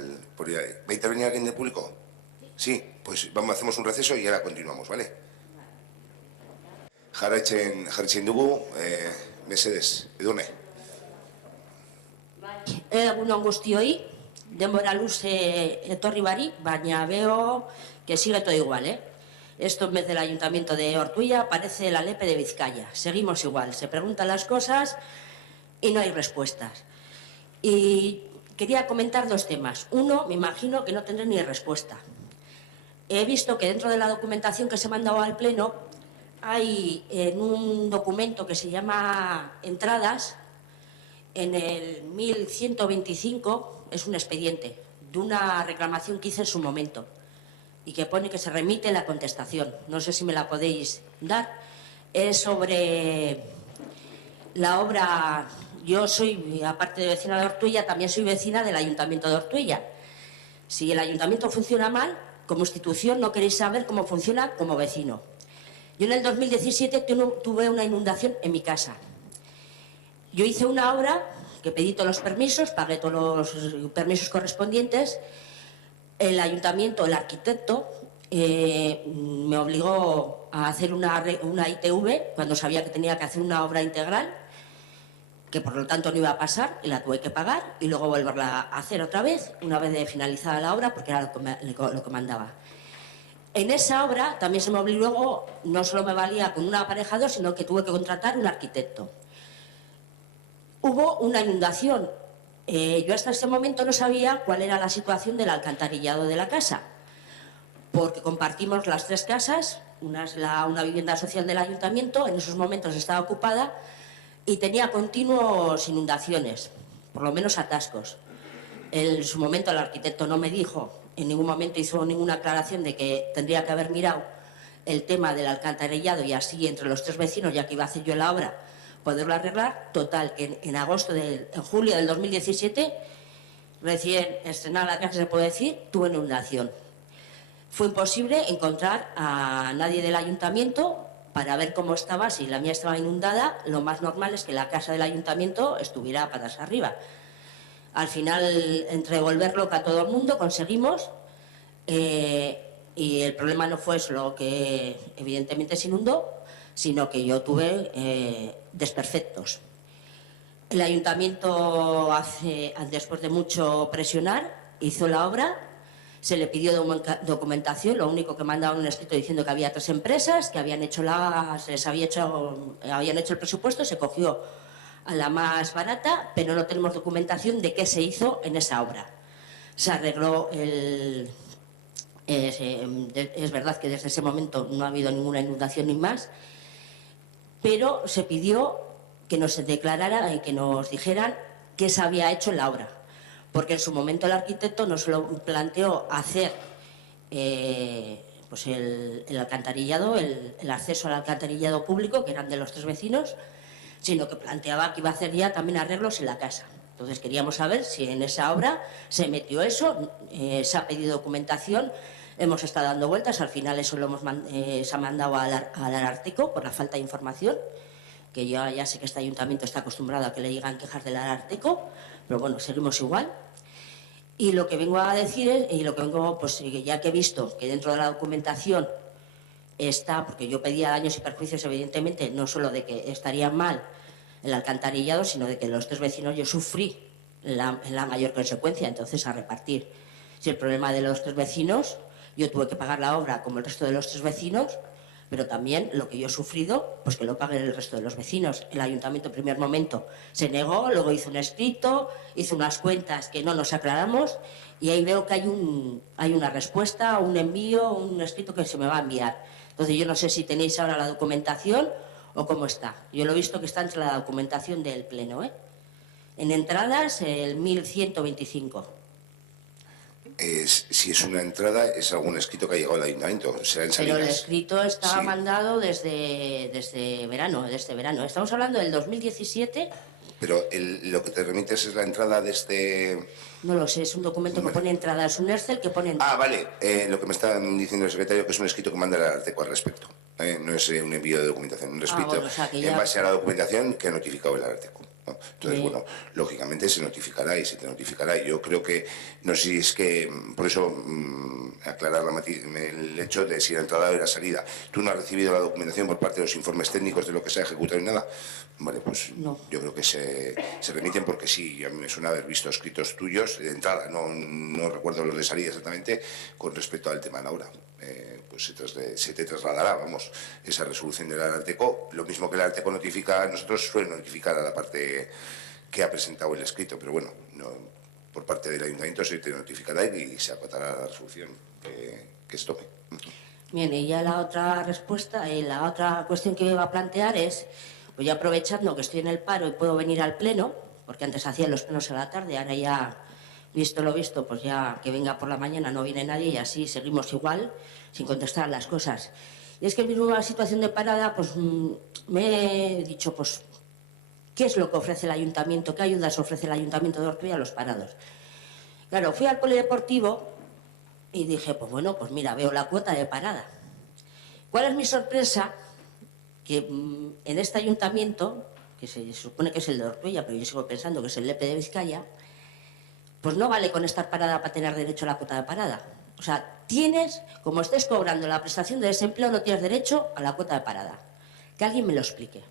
a intervenir alguien del público? Sí, pues hacemos un receso y ahora continuamos, ¿vale? Jarraitzen dugu, mesedez, edurne. Egunon guztioi, denbora luze etorri barik, baina veo que sigue todo igual, ¿eh? Esto en vez del Ayuntamiento de Ortuella parece la Lepe de Vizcaya. Seguimos igual, se preguntan las cosas y no hay respuestas. Y quería comentar dos temas. Uno, me imagino que no tendré ni respuesta. He visto que dentro de la documentación que se ha mandado al Pleno hay en un documento que se llama Entradas, en el 1125, es un expediente de una reclamación que hice en su momento y que pone que se remite la contestación. No sé si me la podéis dar. Es sobre la obra. Yo soy, aparte de vecina de Ortuella, también soy vecina del Ayuntamiento de Ortuella. Si el Ayuntamiento funciona mal, como institución, no queréis saber cómo funciona como vecino. Yo en el 2017 tuve una inundación en mi casa. Yo hice una obra que pedí todos los permisos, pagué todos los permisos correspondientes. El ayuntamiento, el arquitecto, me obligó a hacer una ITV cuando sabía que tenía que hacer una obra integral, que por lo tanto no iba a pasar, y la tuve que pagar y luego volverla a hacer otra vez, una vez de finalizada la obra, porque era lo que mandaba. En esa obra también se me obligó, no solo me valía con un aparejador, sino que tuve que contratar un arquitecto. hubo una inundación. Yo hasta ese momento no sabía cuál era la situación del alcantarillado de la casa, porque compartimos las 3 casas, una es una vivienda social del ayuntamiento, en esos momentos estaba ocupada y tenía continuos inundaciones, por lo menos atascos. En su momento el arquitecto no me dijo, en ningún momento hizo ninguna aclaración de que tendría que haber mirado el tema del alcantarillado y así entre los 3 vecinos, ya que iba a hacer yo la obra, poderlo arreglar. Total, que en julio del 2017, recién estrenada la casa, se puede decir, tuve inundación. Fue imposible encontrar a nadie del ayuntamiento para ver cómo estaba. Si la mía estaba inundada, lo más normal es que la casa del ayuntamiento estuviera patas arriba. Al final, entre volver loca a todo el mundo, conseguimos, y el problema no fue solo que evidentemente se inundó, sino que yo tuve desperfectos. El ayuntamiento, después de mucho presionar, hizo la obra, se le pidió documentación, lo único que mandaban un escrito diciendo que había 3 empresas, que habían hecho el presupuesto, se cogió a la más barata, pero no tenemos documentación de qué se hizo en esa obra. Se arregló es verdad que desde ese momento no ha habido ninguna inundación ni más, pero se pidió que nos declarara y que nos dijeran qué se había hecho en la obra, porque en su momento el arquitecto nos lo planteó hacer pues el alcantarillado, el acceso al alcantarillado público, que eran de los 3 vecinos, sino que planteaba que iba a hacer ya también arreglos en la casa. Entonces queríamos saber si en esa obra se metió eso, se ha pedido documentación, hemos estado dando vueltas, al final eso se ha mandado al Ararteko por la falta de información, que yo ya sé que este ayuntamiento está acostumbrado a que le llegan quejas del Ararteko, pero bueno, seguimos igual. Y lo que vengo a decir pues ya que he visto que dentro de la documentación está, porque yo pedía daños y perjuicios, evidentemente, no solo de que estaría mal el alcantarillado, sino de que los 3 vecinos yo sufrí la mayor consecuencia, entonces a repartir. Si el problema de los 3 vecinos, yo tuve que pagar la obra como el resto de los 3 vecinos, pero también lo que yo he sufrido, pues que lo paguen el resto de los vecinos. El ayuntamiento en primer momento se negó, luego hizo un escrito, hizo unas cuentas que no nos aclaramos y ahí veo que hay una respuesta, un envío, un escrito que se me va a enviar. Entonces yo no sé si tenéis ahora la documentación o cómo está. Yo lo he visto que está entre la documentación del Pleno, ¿eh? En entradas, el 1125. Si es una entrada, es algún escrito que ha llegado al ayuntamiento. Será en Salinas. Pero el escrito estaba mandado desde verano. Estamos hablando del 2017. Pero lo que te remites es la entrada de este... No lo sé, es un documento que pone entrada, es un Excel que pone entrada. Ah, vale. Lo que me está diciendo el secretario, que es un escrito que manda el Ararteko al respecto. No es un envío de documentación, un escrito bueno, o sea, que ya... en base a la documentación que ha notificado el Ararteko, ¿no? Entonces, bueno, lógicamente se notificará y se te notificará. Y yo creo que, no sé si es que, por eso, aclarar el hecho de si la entrada o la salida. ¿Tú no has recibido la documentación por parte de los informes técnicos de lo que se ha ejecutado y nada? Vale, pues no. Yo creo que se remiten porque sí, a mí me suena haber visto escritos tuyos de entrada, no recuerdo los de salida exactamente, con respecto al tema de la obra. Pues se te trasladará, vamos, esa resolución del Ararteko. Lo mismo que el Ararteko notifica a nosotros, suele notificar a la parte que ha presentado el escrito, pero bueno, por parte del ayuntamiento se te notificará y se acotará la resolución que se tome. Bien, y ya la otra respuesta, la otra cuestión que iba a plantear es, pues ya aprovechando que estoy en el paro y puedo venir al Pleno, porque antes hacía los plenos a la tarde, ahora ya, visto lo visto, pues ya que venga por la mañana no viene nadie y así seguimos igual, sin contestar las cosas. Y es que en una situación de parada, pues me he dicho, pues, ¿qué es lo que ofrece el ayuntamiento? ¿Qué ayudas ofrece el ayuntamiento de Ortuella a los parados? Claro, fui al polideportivo y dije, pues bueno, pues mira, veo la cuota de parada. ¿Cuál es mi sorpresa? Que en este ayuntamiento, que se supone que es el de Ortuella, pero yo sigo pensando que es el LP de Vizcaya, pues no vale con estar parada para tener derecho a la cuota de parada. O sea, como estés cobrando la prestación de desempleo, no tienes derecho a la cuota de parada. Que alguien me lo explique.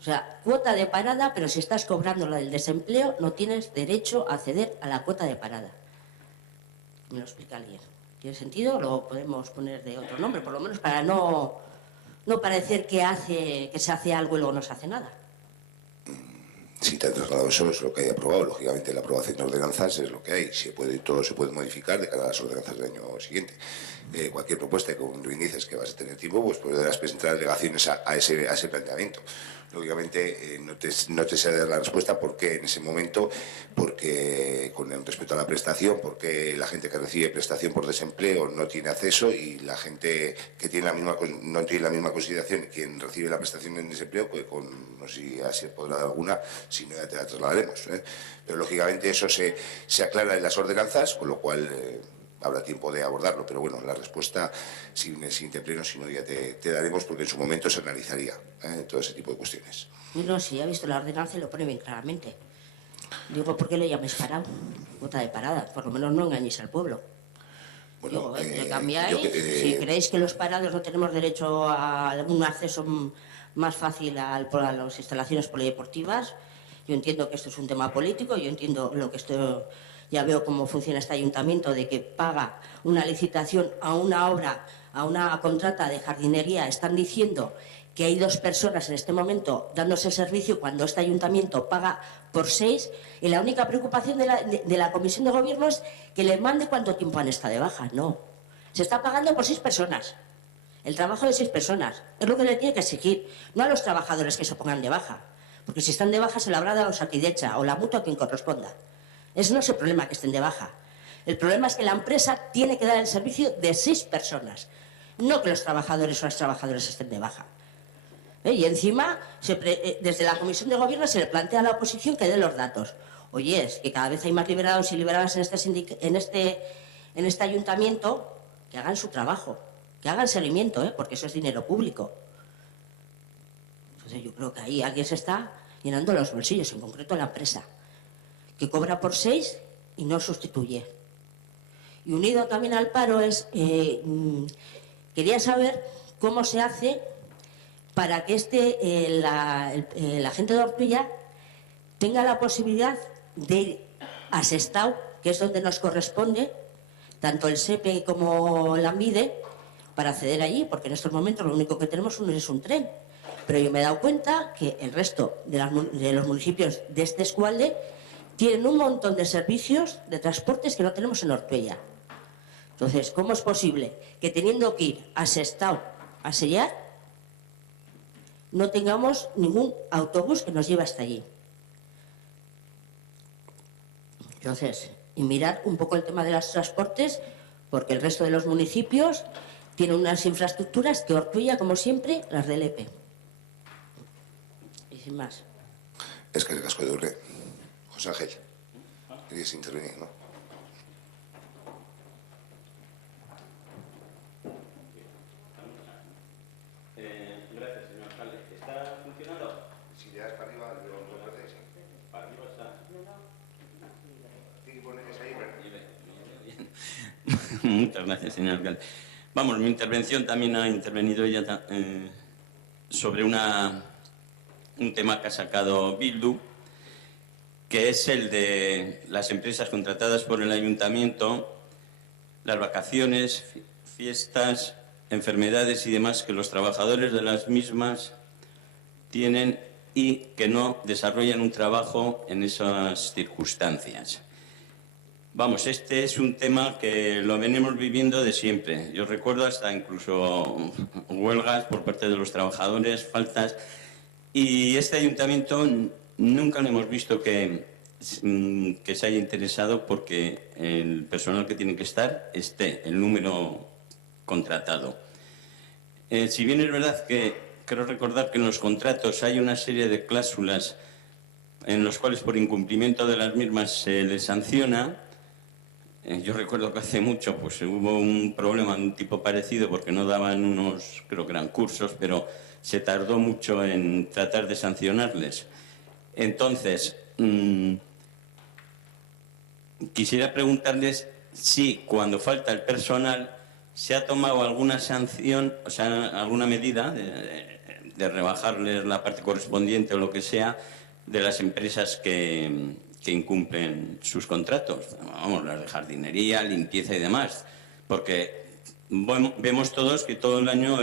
O sea, cuota de parada, pero si estás cobrando la del desempleo, no tienes derecho a acceder a la cuota de parada. Me lo explica alguien. ¿Tiene sentido? Lo podemos poner de otro nombre, por lo menos para no parecer que se hace algo y luego no se hace nada. si te han trasladado eso, es lo que hay aprobado. Lógicamente, la aprobación de ordenanzas es lo que hay. Todo se puede modificar de cara a las ordenanzas del año siguiente. Cualquier propuesta, como tú dices, que vas a tener tiempo, pues podrás presentar alegaciones a ese planteamiento. Lógicamente, no te sé dar la respuesta porque en ese momento, porque con respecto a la prestación, porque la gente que recibe prestación por desempleo no tiene acceso y la gente que tiene no tiene la misma consideración, quien recibe la prestación en desempleo, pues no sé si así podrá dar alguna, si no ya te la trasladaremos. Pero lógicamente eso se aclara en las ordenanzas, con lo cual habrá tiempo de abordarlo, pero bueno, la respuesta sin pleno, si no ya te daremos, porque en su momento se analizaría todo ese tipo de cuestiones. No, si ha visto la ordenanza y lo pone bien claramente. Digo, ¿por qué le llaméis parado? Cuota de parada, por lo menos no engañéis al pueblo. Bueno, Digo, le cambiáis, si creéis que los parados no tenemos derecho a un acceso más fácil a las instalaciones polideportivas, yo entiendo que esto es un tema político, yo entiendo lo que esto... Ya veo cómo funciona este ayuntamiento, de que paga una licitación a una obra, a una contrata de jardinería. Están diciendo que hay 2 personas en este momento dándose el servicio cuando este ayuntamiento paga por 6. Y la única preocupación de la Comisión de Gobierno es que le mande cuánto tiempo han estado de baja. No, se está pagando por 6 personas. El trabajo de 6 personas es lo que le tiene que exigir, no a los trabajadores que se pongan de baja. Porque si están de baja se la habrá dado Osakidetza o la mutua a quien corresponda. Ese no es el problema, que estén de baja. El problema es que la empresa tiene que dar el servicio de 6 personas, no que los trabajadores o las trabajadoras estén de baja. Y encima, desde la Comisión de Gobierno se le plantea a la oposición que dé los datos. Oye, es que cada vez hay más liberados y liberadas en este ayuntamiento, que hagan su trabajo, que hagan seguimiento, porque eso es dinero público. Entonces yo creo que ahí alguien se está llenando los bolsillos, en concreto la empresa, que cobra por 6 y no sustituye. Y unido también al paro quería saber cómo se hace para que la gente de Ortuella tenga la posibilidad de ir a Sestao, que es donde nos corresponde, tanto el SEPE como la AMBIDE, para acceder allí, porque en estos momentos lo único que tenemos es un tren. Pero yo me he dado cuenta que el resto de los municipios de este escualde tienen un montón de servicios de transportes que no tenemos en Ortuella. Entonces, ¿cómo es posible que teniendo que ir a Sestao a sellar no tengamos ningún autobús que nos lleve hasta allí? Entonces, y mirar un poco el tema de los transportes, porque el resto de los municipios tienen unas infraestructuras que Ortuella, como siempre, las del EP. Y sin más. Es que el casco de Urre. José Ángel, querías intervenir, ¿no? Gracias, señor alcalde. ¿Está funcionando? Si le das para arriba, lo puedes, sí. Para arriba está. Sí, pone que es ahí, ¿verdad? Muchas gracias, señor alcalde. Vamos, mi intervención también ha intervenido ella sobre un tema que ha sacado Bildu, que es el de las empresas contratadas por el ayuntamiento, las vacaciones, fiestas, enfermedades y demás que los trabajadores de las mismas tienen y que no desarrollan un trabajo en esas circunstancias. Vamos, este es un tema que lo venimos viviendo de siempre. Yo recuerdo hasta incluso huelgas por parte de los trabajadores, faltas, y este ayuntamiento nunca lo hemos visto que se haya interesado porque el personal que tiene que estar esté, el número contratado. Si bien es verdad que creo recordar que en los contratos hay una serie de cláusulas en los cuales por incumplimiento de las mismas se les sanciona. Yo recuerdo que hace mucho pues hubo un problema de un tipo parecido porque no daban unos, creo que eran cursos, pero se tardó mucho en tratar de sancionarles. Entonces, quisiera preguntarles si cuando falta el personal se ha tomado alguna sanción, o sea, alguna medida de rebajarles la parte correspondiente o lo que sea de las empresas que incumplen sus contratos, vamos, las de jardinería, limpieza y demás, porque vemos todos que todo el año,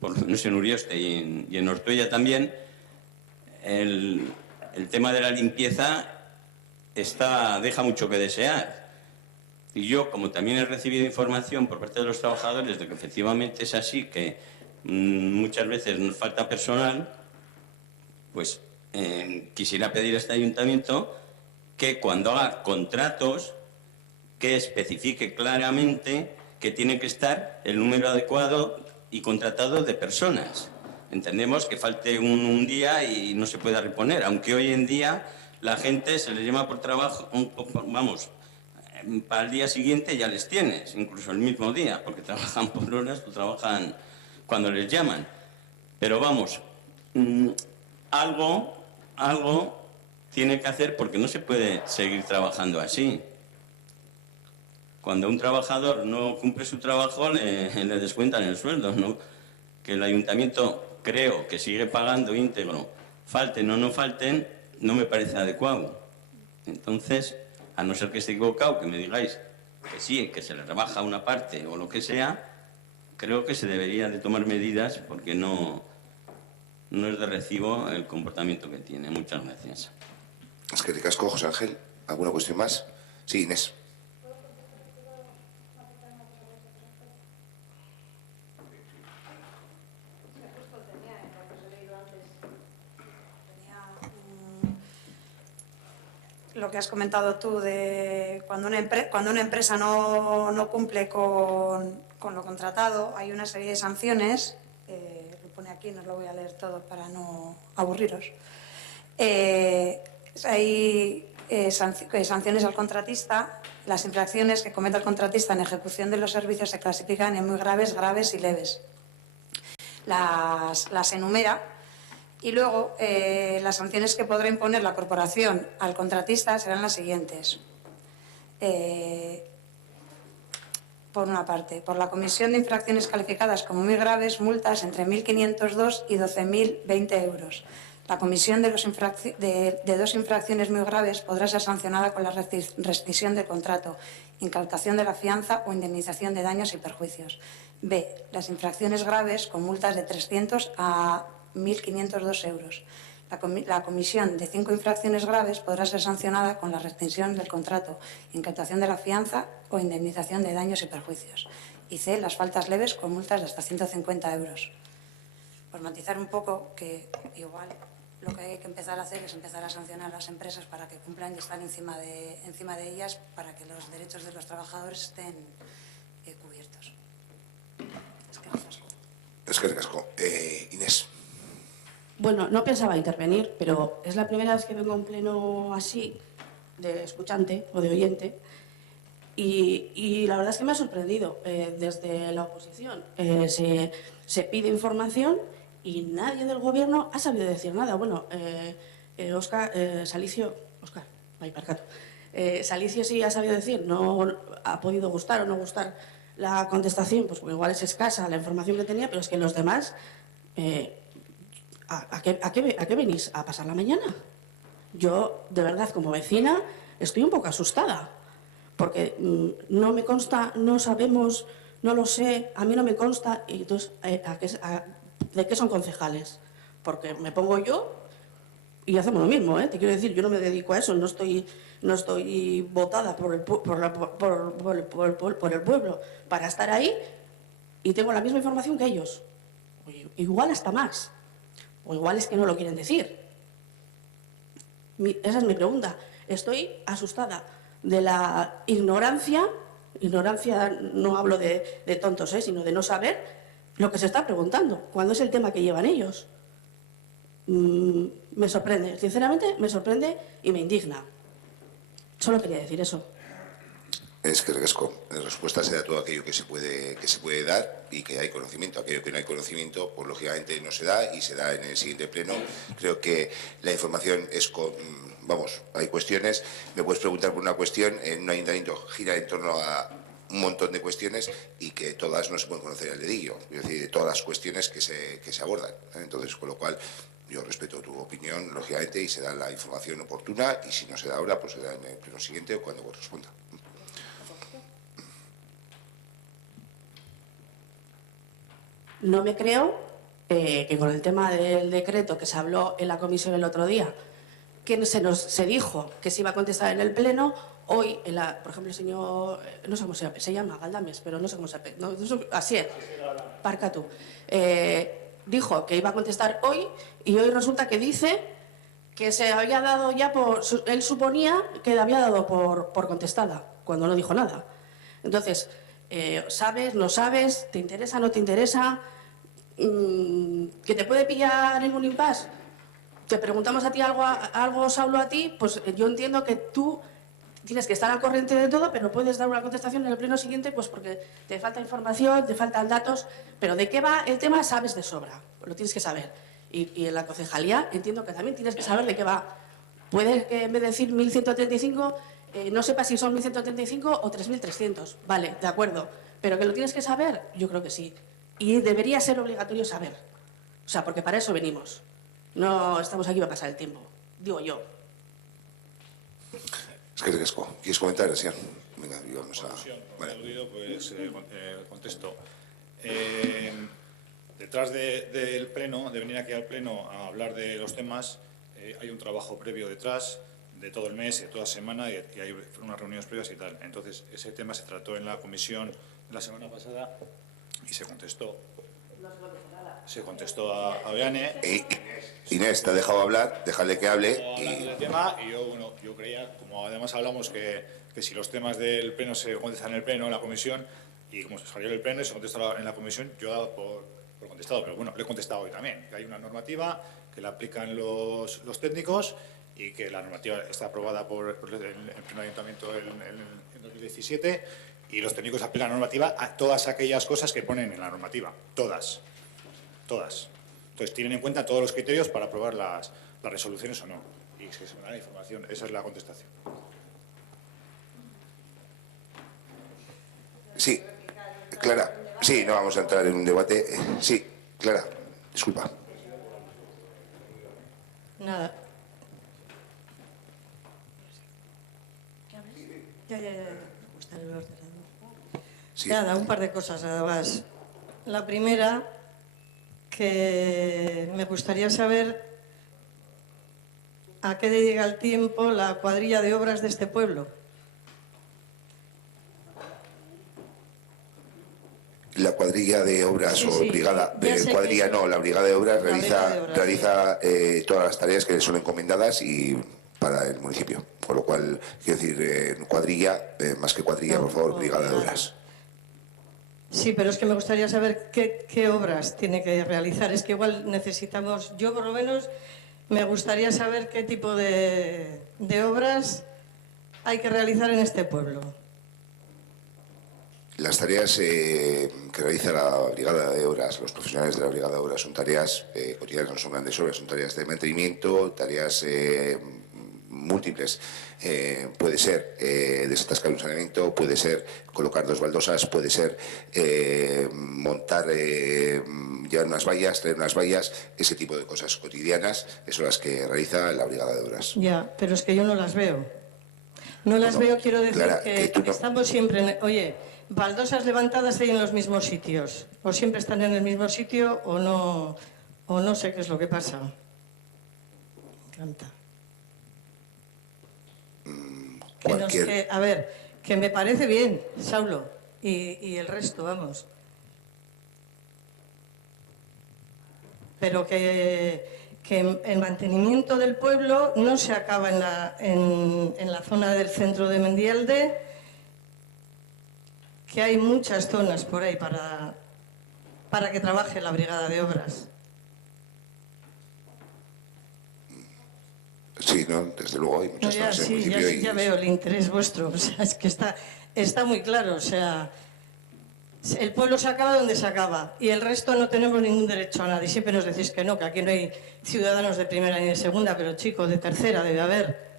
por lo menos en Urioste y en Ortuella también, el tema de la limpieza deja mucho que desear. Y yo, como también he recibido información por parte de los trabajadores de que efectivamente es así, que muchas veces nos falta personal, pues quisiera pedir a este ayuntamiento que cuando haga contratos, que especifique claramente que tiene que estar el número adecuado y contratado de personas. Entendemos que falte un día y no se pueda reponer, aunque hoy en día la gente se les llama por trabajo, para el día siguiente ya les tienes, incluso el mismo día, porque trabajan por horas o trabajan cuando les llaman. Pero vamos, algo tiene que hacer porque no se puede seguir trabajando así. Cuando un trabajador no cumple su trabajo, le descuentan el sueldo, ¿no? Que el ayuntamiento, creo, que sigue pagando íntegro, falten o no falten, no me parece adecuado. Entonces, a no ser que esté equivocado, que me digáis que sí, que se le rebaja una parte o lo que sea, creo que se debería de tomar medidas porque no es de recibo el comportamiento que tiene. Muchas gracias. Es que ricasco, José Ángel. ¿Alguna cuestión más? Sí, Inés. Lo que has comentado tú de cuando una empresa no cumple con lo contratado, hay una serie de sanciones, lo pone aquí, no lo voy a leer todo para no aburriros. Hay sanciones al contratista. Las infracciones que cometa el contratista en ejecución de los servicios se clasifican en muy graves, graves y leves. Las enumera. Y luego, las sanciones que podrá imponer la corporación al contratista serán las siguientes. Por una parte, por la comisión de infracciones calificadas como muy graves, multas entre 1.502 y 12.020 euros. La comisión de dos infracciones muy graves podrá ser sancionada con la rescisión del contrato, incautación de la fianza o indemnización de daños y perjuicios. B. Las infracciones graves con multas de 300 a 1.502 euros. La comisión de 5 infracciones graves podrá ser sancionada con la rescisión del contrato, incautación de la fianza o indemnización de daños y perjuicios. Y C. Las faltas leves con multas de hasta 150 euros. Por matizar un poco que igual lo que hay que empezar a hacer es empezar a sancionar a las empresas para que cumplan y estar encima de ellas para que los derechos de los trabajadores estén cubiertos. Es que ricasco. Inés. Bueno, no pensaba intervenir, pero es la primera vez que vengo a un pleno así, de escuchante o de oyente, y la verdad es que me ha sorprendido. Desde la oposición se pide información y nadie del gobierno ha sabido decir nada. Bueno, Salicio sí ha sabido decir, no ha podido gustar o no gustar la contestación, pues igual es escasa la información que tenía, pero es que los demás... ¿A qué venís? ¿A pasar la mañana? Yo, de verdad, como vecina, estoy un poco asustada, porque no me consta, no sabemos, no lo sé, a mí no me consta, y entonces, ¿de qué son concejales? Porque me pongo yo y hacemos lo mismo, ¿eh? Te quiero decir, yo no me dedico a eso, no estoy votada por el pueblo para estar ahí y tengo la misma información que ellos, igual hasta más. O igual es que no lo quieren decir. Esa es mi pregunta. Estoy asustada de la ignorancia no hablo de tontos, sino de no saber lo que se está preguntando, cuando es el tema que llevan ellos. Me sorprende, sinceramente me sorprende y me indigna. Solo quería decir eso. Es que ricasco. En respuesta se da todo aquello que se puede dar y que hay conocimiento. Aquello que no hay conocimiento, pues lógicamente no se da y se da en el siguiente pleno. Creo que la información es hay cuestiones. Me puedes preguntar por una cuestión, en un ayuntamiento gira en torno a un montón de cuestiones y que todas no se pueden conocer al dedillo. Es decir, de todas las cuestiones que se abordan. Entonces, con lo cual, yo respeto tu opinión, lógicamente, y se da la información oportuna, y si no se da ahora, pues se da en el pleno siguiente o cuando corresponda. No me creo que con el tema del decreto que se habló en la comisión el otro día, que se dijo que se iba a contestar en el Pleno. Hoy, por ejemplo, el señor, no sé cómo se llama, Galdames, pero no sé cómo se llama, Asier, Parcatu, dijo que iba a contestar hoy y hoy resulta que dice que se había dado ya él suponía que le había dado por contestada, cuando no dijo nada. Entonces, ¿sabes, no sabes, te interesa, no te interesa? ¿Que te puede pillar en un impasse? Te preguntamos a ti algo, Saulo, a ti, pues yo entiendo que tú tienes que estar al corriente de todo, pero puedes dar una contestación en el pleno siguiente, pues porque te falta información, te faltan datos, pero de qué va el tema sabes de sobra, lo tienes que saber. Y en la concejalía entiendo que también tienes que saber de qué va. Puede que en vez de decir 1.135, no sepas si son 1.135 o 3.300. Vale, de acuerdo. Pero que lo tienes que saber, yo creo que sí. Y debería ser obligatorio saber. O sea, porque para eso venimos. No estamos aquí para pasar el tiempo, digo yo. Es que riesgo. ¿Quieres comentar, Asier? Venga, y vamos a... Vale. Pues contesto. Detrás del pleno, de venir aquí al pleno a hablar de los temas, hay un trabajo previo detrás de todo el mes, de toda semana, y hay unas reuniones previas y tal. Entonces, ese tema se trató en la comisión la semana pasada y se contestó. Se contestó a Beane. Inés, te ha dejado hablar, déjale que hable. Del tema, y yo creía, como además hablamos que si los temas del pleno se contestan en el pleno, en la comisión, y como se salió del pleno y se contestó en la comisión, yo he dado por contestado, pero bueno, le he contestado hoy también, que hay una normativa que la aplican los técnicos y que la normativa está aprobada por el primer ayuntamiento en 2017 y los técnicos aplican la normativa a todas aquellas cosas que ponen en la normativa, todas. Entonces tienen en cuenta todos los criterios para aprobar las resoluciones o no. Y se me da la información, esa es la contestación. Sí, Clara. Sí, no vamos a entrar en un debate. Sí, Clara, disculpa. Nada. Ya. Está en el ordenador. Sí. Nada, un par de cosas nada más. La primera, que me gustaría saber a qué dedica el tiempo la cuadrilla de obras de este pueblo. La cuadrilla de obras o brigada, cuadrilla no, la brigada de obras realiza todas las tareas que son encomendadas y para el municipio. Con lo cual, quiero decir, cuadrilla, más que cuadrilla, por favor, brigada de obras. Sí, pero es que me gustaría saber qué obras tiene que realizar. Es que igual necesitamos, yo por lo menos, me gustaría saber qué tipo de obras hay que realizar en este pueblo. Las tareas que realiza la brigada de obras, los profesionales de la brigada de obras, son tareas cotidianas, no son grandes obras, son tareas de mantenimiento, tareas múltiples. Puede ser desatascar un saneamiento, puede ser colocar 2 baldosas, puede ser montar, llevar unas vallas, traer unas vallas, ese tipo de cosas cotidianas, son las que realiza la brigada de obras. Ya, pero es que yo no las veo. No las veo, quiero decir, Clara, que estamos siempre oye, baldosas levantadas ahí en los mismos sitios, o siempre están en el mismo sitio o no sé qué es lo que pasa. Me encanta. A ver, que me parece bien, Saulo, y el resto, vamos. Pero que el mantenimiento del pueblo no se acaba en la zona del centro de Mendialde, que hay muchas zonas por ahí para que trabaje la brigada de obras. Sí, no, desde luego hay muchas zonas en el municipio. Ya veo el interés vuestro, o sea, es que está muy claro, o sea, el pueblo se acaba donde se acaba y el resto no tenemos ningún derecho a nadie. Siempre nos decís que no, que aquí no hay ciudadanos de primera ni de segunda, pero chicos, de tercera debe haber,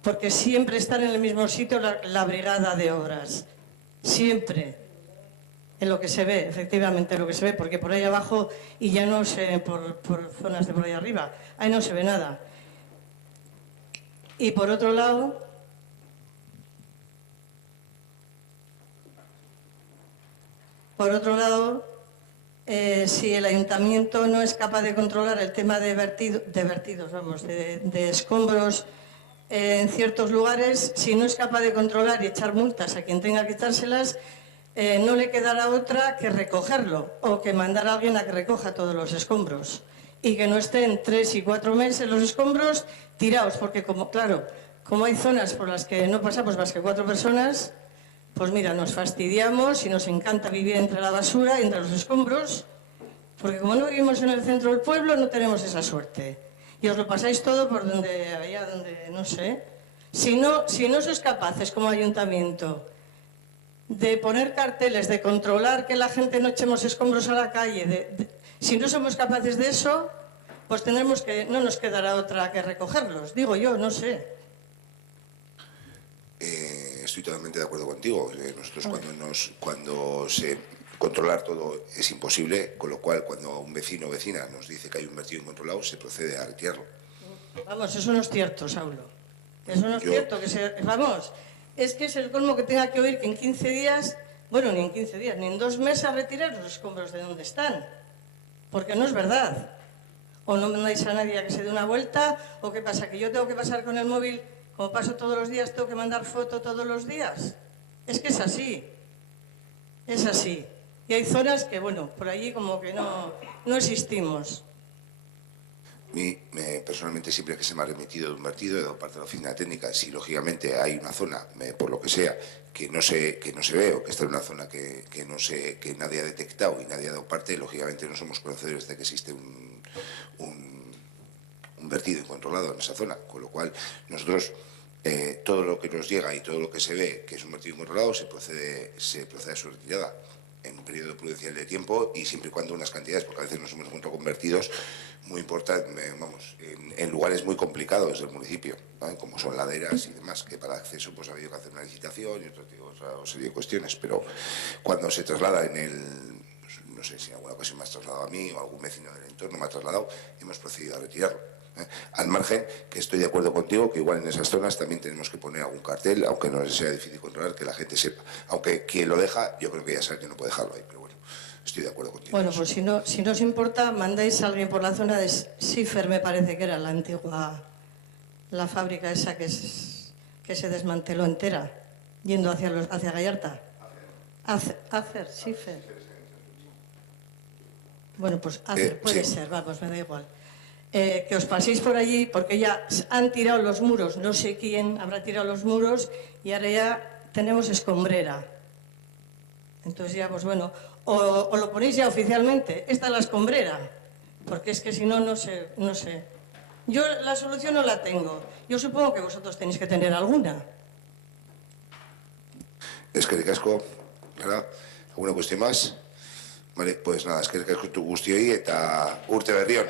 porque siempre están en el mismo sitio la brigada de obras, siempre. En lo que se ve, efectivamente, lo que se ve, porque por ahí abajo, y ya no sé, por zonas de por ahí arriba, ahí no se ve nada. Y por otro lado, si el ayuntamiento no es capaz de controlar el tema de escombros en ciertos lugares, si no es capaz de controlar y echar multas a quien tenga que echárselas, no le quedará otra que recogerlo o que mandar a alguien a que recoja todos los escombros y que no estén 3 y 4 meses los escombros tirados, porque como hay zonas por las que no pasamos más que 4 personas, pues mira, nos fastidiamos y nos encanta vivir entre la basura y entre los escombros, porque como no vivimos en el centro del pueblo no tenemos esa suerte. Y os lo pasáis todo por allá donde, no sé. Si no sois capaces como ayuntamiento de poner carteles, de controlar que la gente no echemos escombros a la calle, si no somos capaces de eso, pues no nos quedará otra que recogerlos, digo yo, no sé. Estoy totalmente de acuerdo contigo. Nosotros cuando controlar todo es imposible, con lo cual cuando un vecino o vecina nos dice que hay un vertido incontrolado, se procede a retirarlo. Vamos, eso no es cierto, Saulo. Eso no es cierto. Vamos, es que es el colmo que tenga que oír que en 15 días, bueno, ni en 15 días, ni en 2 meses retirar los escombros de donde están. Porque no es verdad. O no mandáis a nadie a que se dé una vuelta, o qué pasa, que yo tengo que pasar con el móvil, como paso todos los días, tengo que mandar foto todos los días. Es que es así. Es así. Y hay zonas que, bueno, por allí como que no existimos. A mí, personalmente, siempre que se me ha remitido de un vertido, he dado parte de la oficina técnica. Si, lógicamente, hay una zona, por lo que sea, que no se ve, o que está en una zona que nadie ha detectado y nadie ha dado parte, lógicamente no somos conocedores de que existe un vertido incontrolado en esa zona. Con lo cual, nosotros, todo lo que nos llega y todo lo que se ve que es un vertido incontrolado, se procede a su retirada en un periodo prudencial de tiempo y siempre y cuando unas cantidades, porque a veces nos hemos encontrado con vertidos muy importantes, en lugares muy complicados del municipio, ¿vale? Como son laderas y demás, que para acceso pues ha habido que hacer una licitación y otra serie de cuestiones, pero cuando se traslada pues, no sé si en alguna ocasión me has trasladado a mí o algún vecino del entorno me ha trasladado, hemos procedido a retirarlo. Al margen, que estoy de acuerdo contigo, que igual en esas zonas también tenemos que poner algún cartel, aunque no sea difícil controlar, que la gente sepa. Aunque quien lo deja, yo creo que ya sabe que no puede dejarlo ahí, pero bueno, estoy de acuerdo contigo. Bueno, pues si no os importa, mandáis a alguien por la zona de Schiffer, me parece que era la antigua, la fábrica esa que se desmanteló entera, yendo hacia Gallarta. Schiffer. Bueno, pues puede ser, vamos, me da igual. Que os paséis por allí, porque ya han tirado los muros, no sé quién habrá tirado los muros, y ahora ya tenemos escombrera. Entonces ya, pues bueno, o lo ponéis ya oficialmente, esta es la escombrera, porque es que si no, no sé. Yo la solución no la tengo, yo supongo que vosotros tenéis que tener alguna. Es que ricasco, ¿verdad? ¿Alguna cuestión más? Vale, pues nada, es que ricasco tu guztioi eta urte berrion.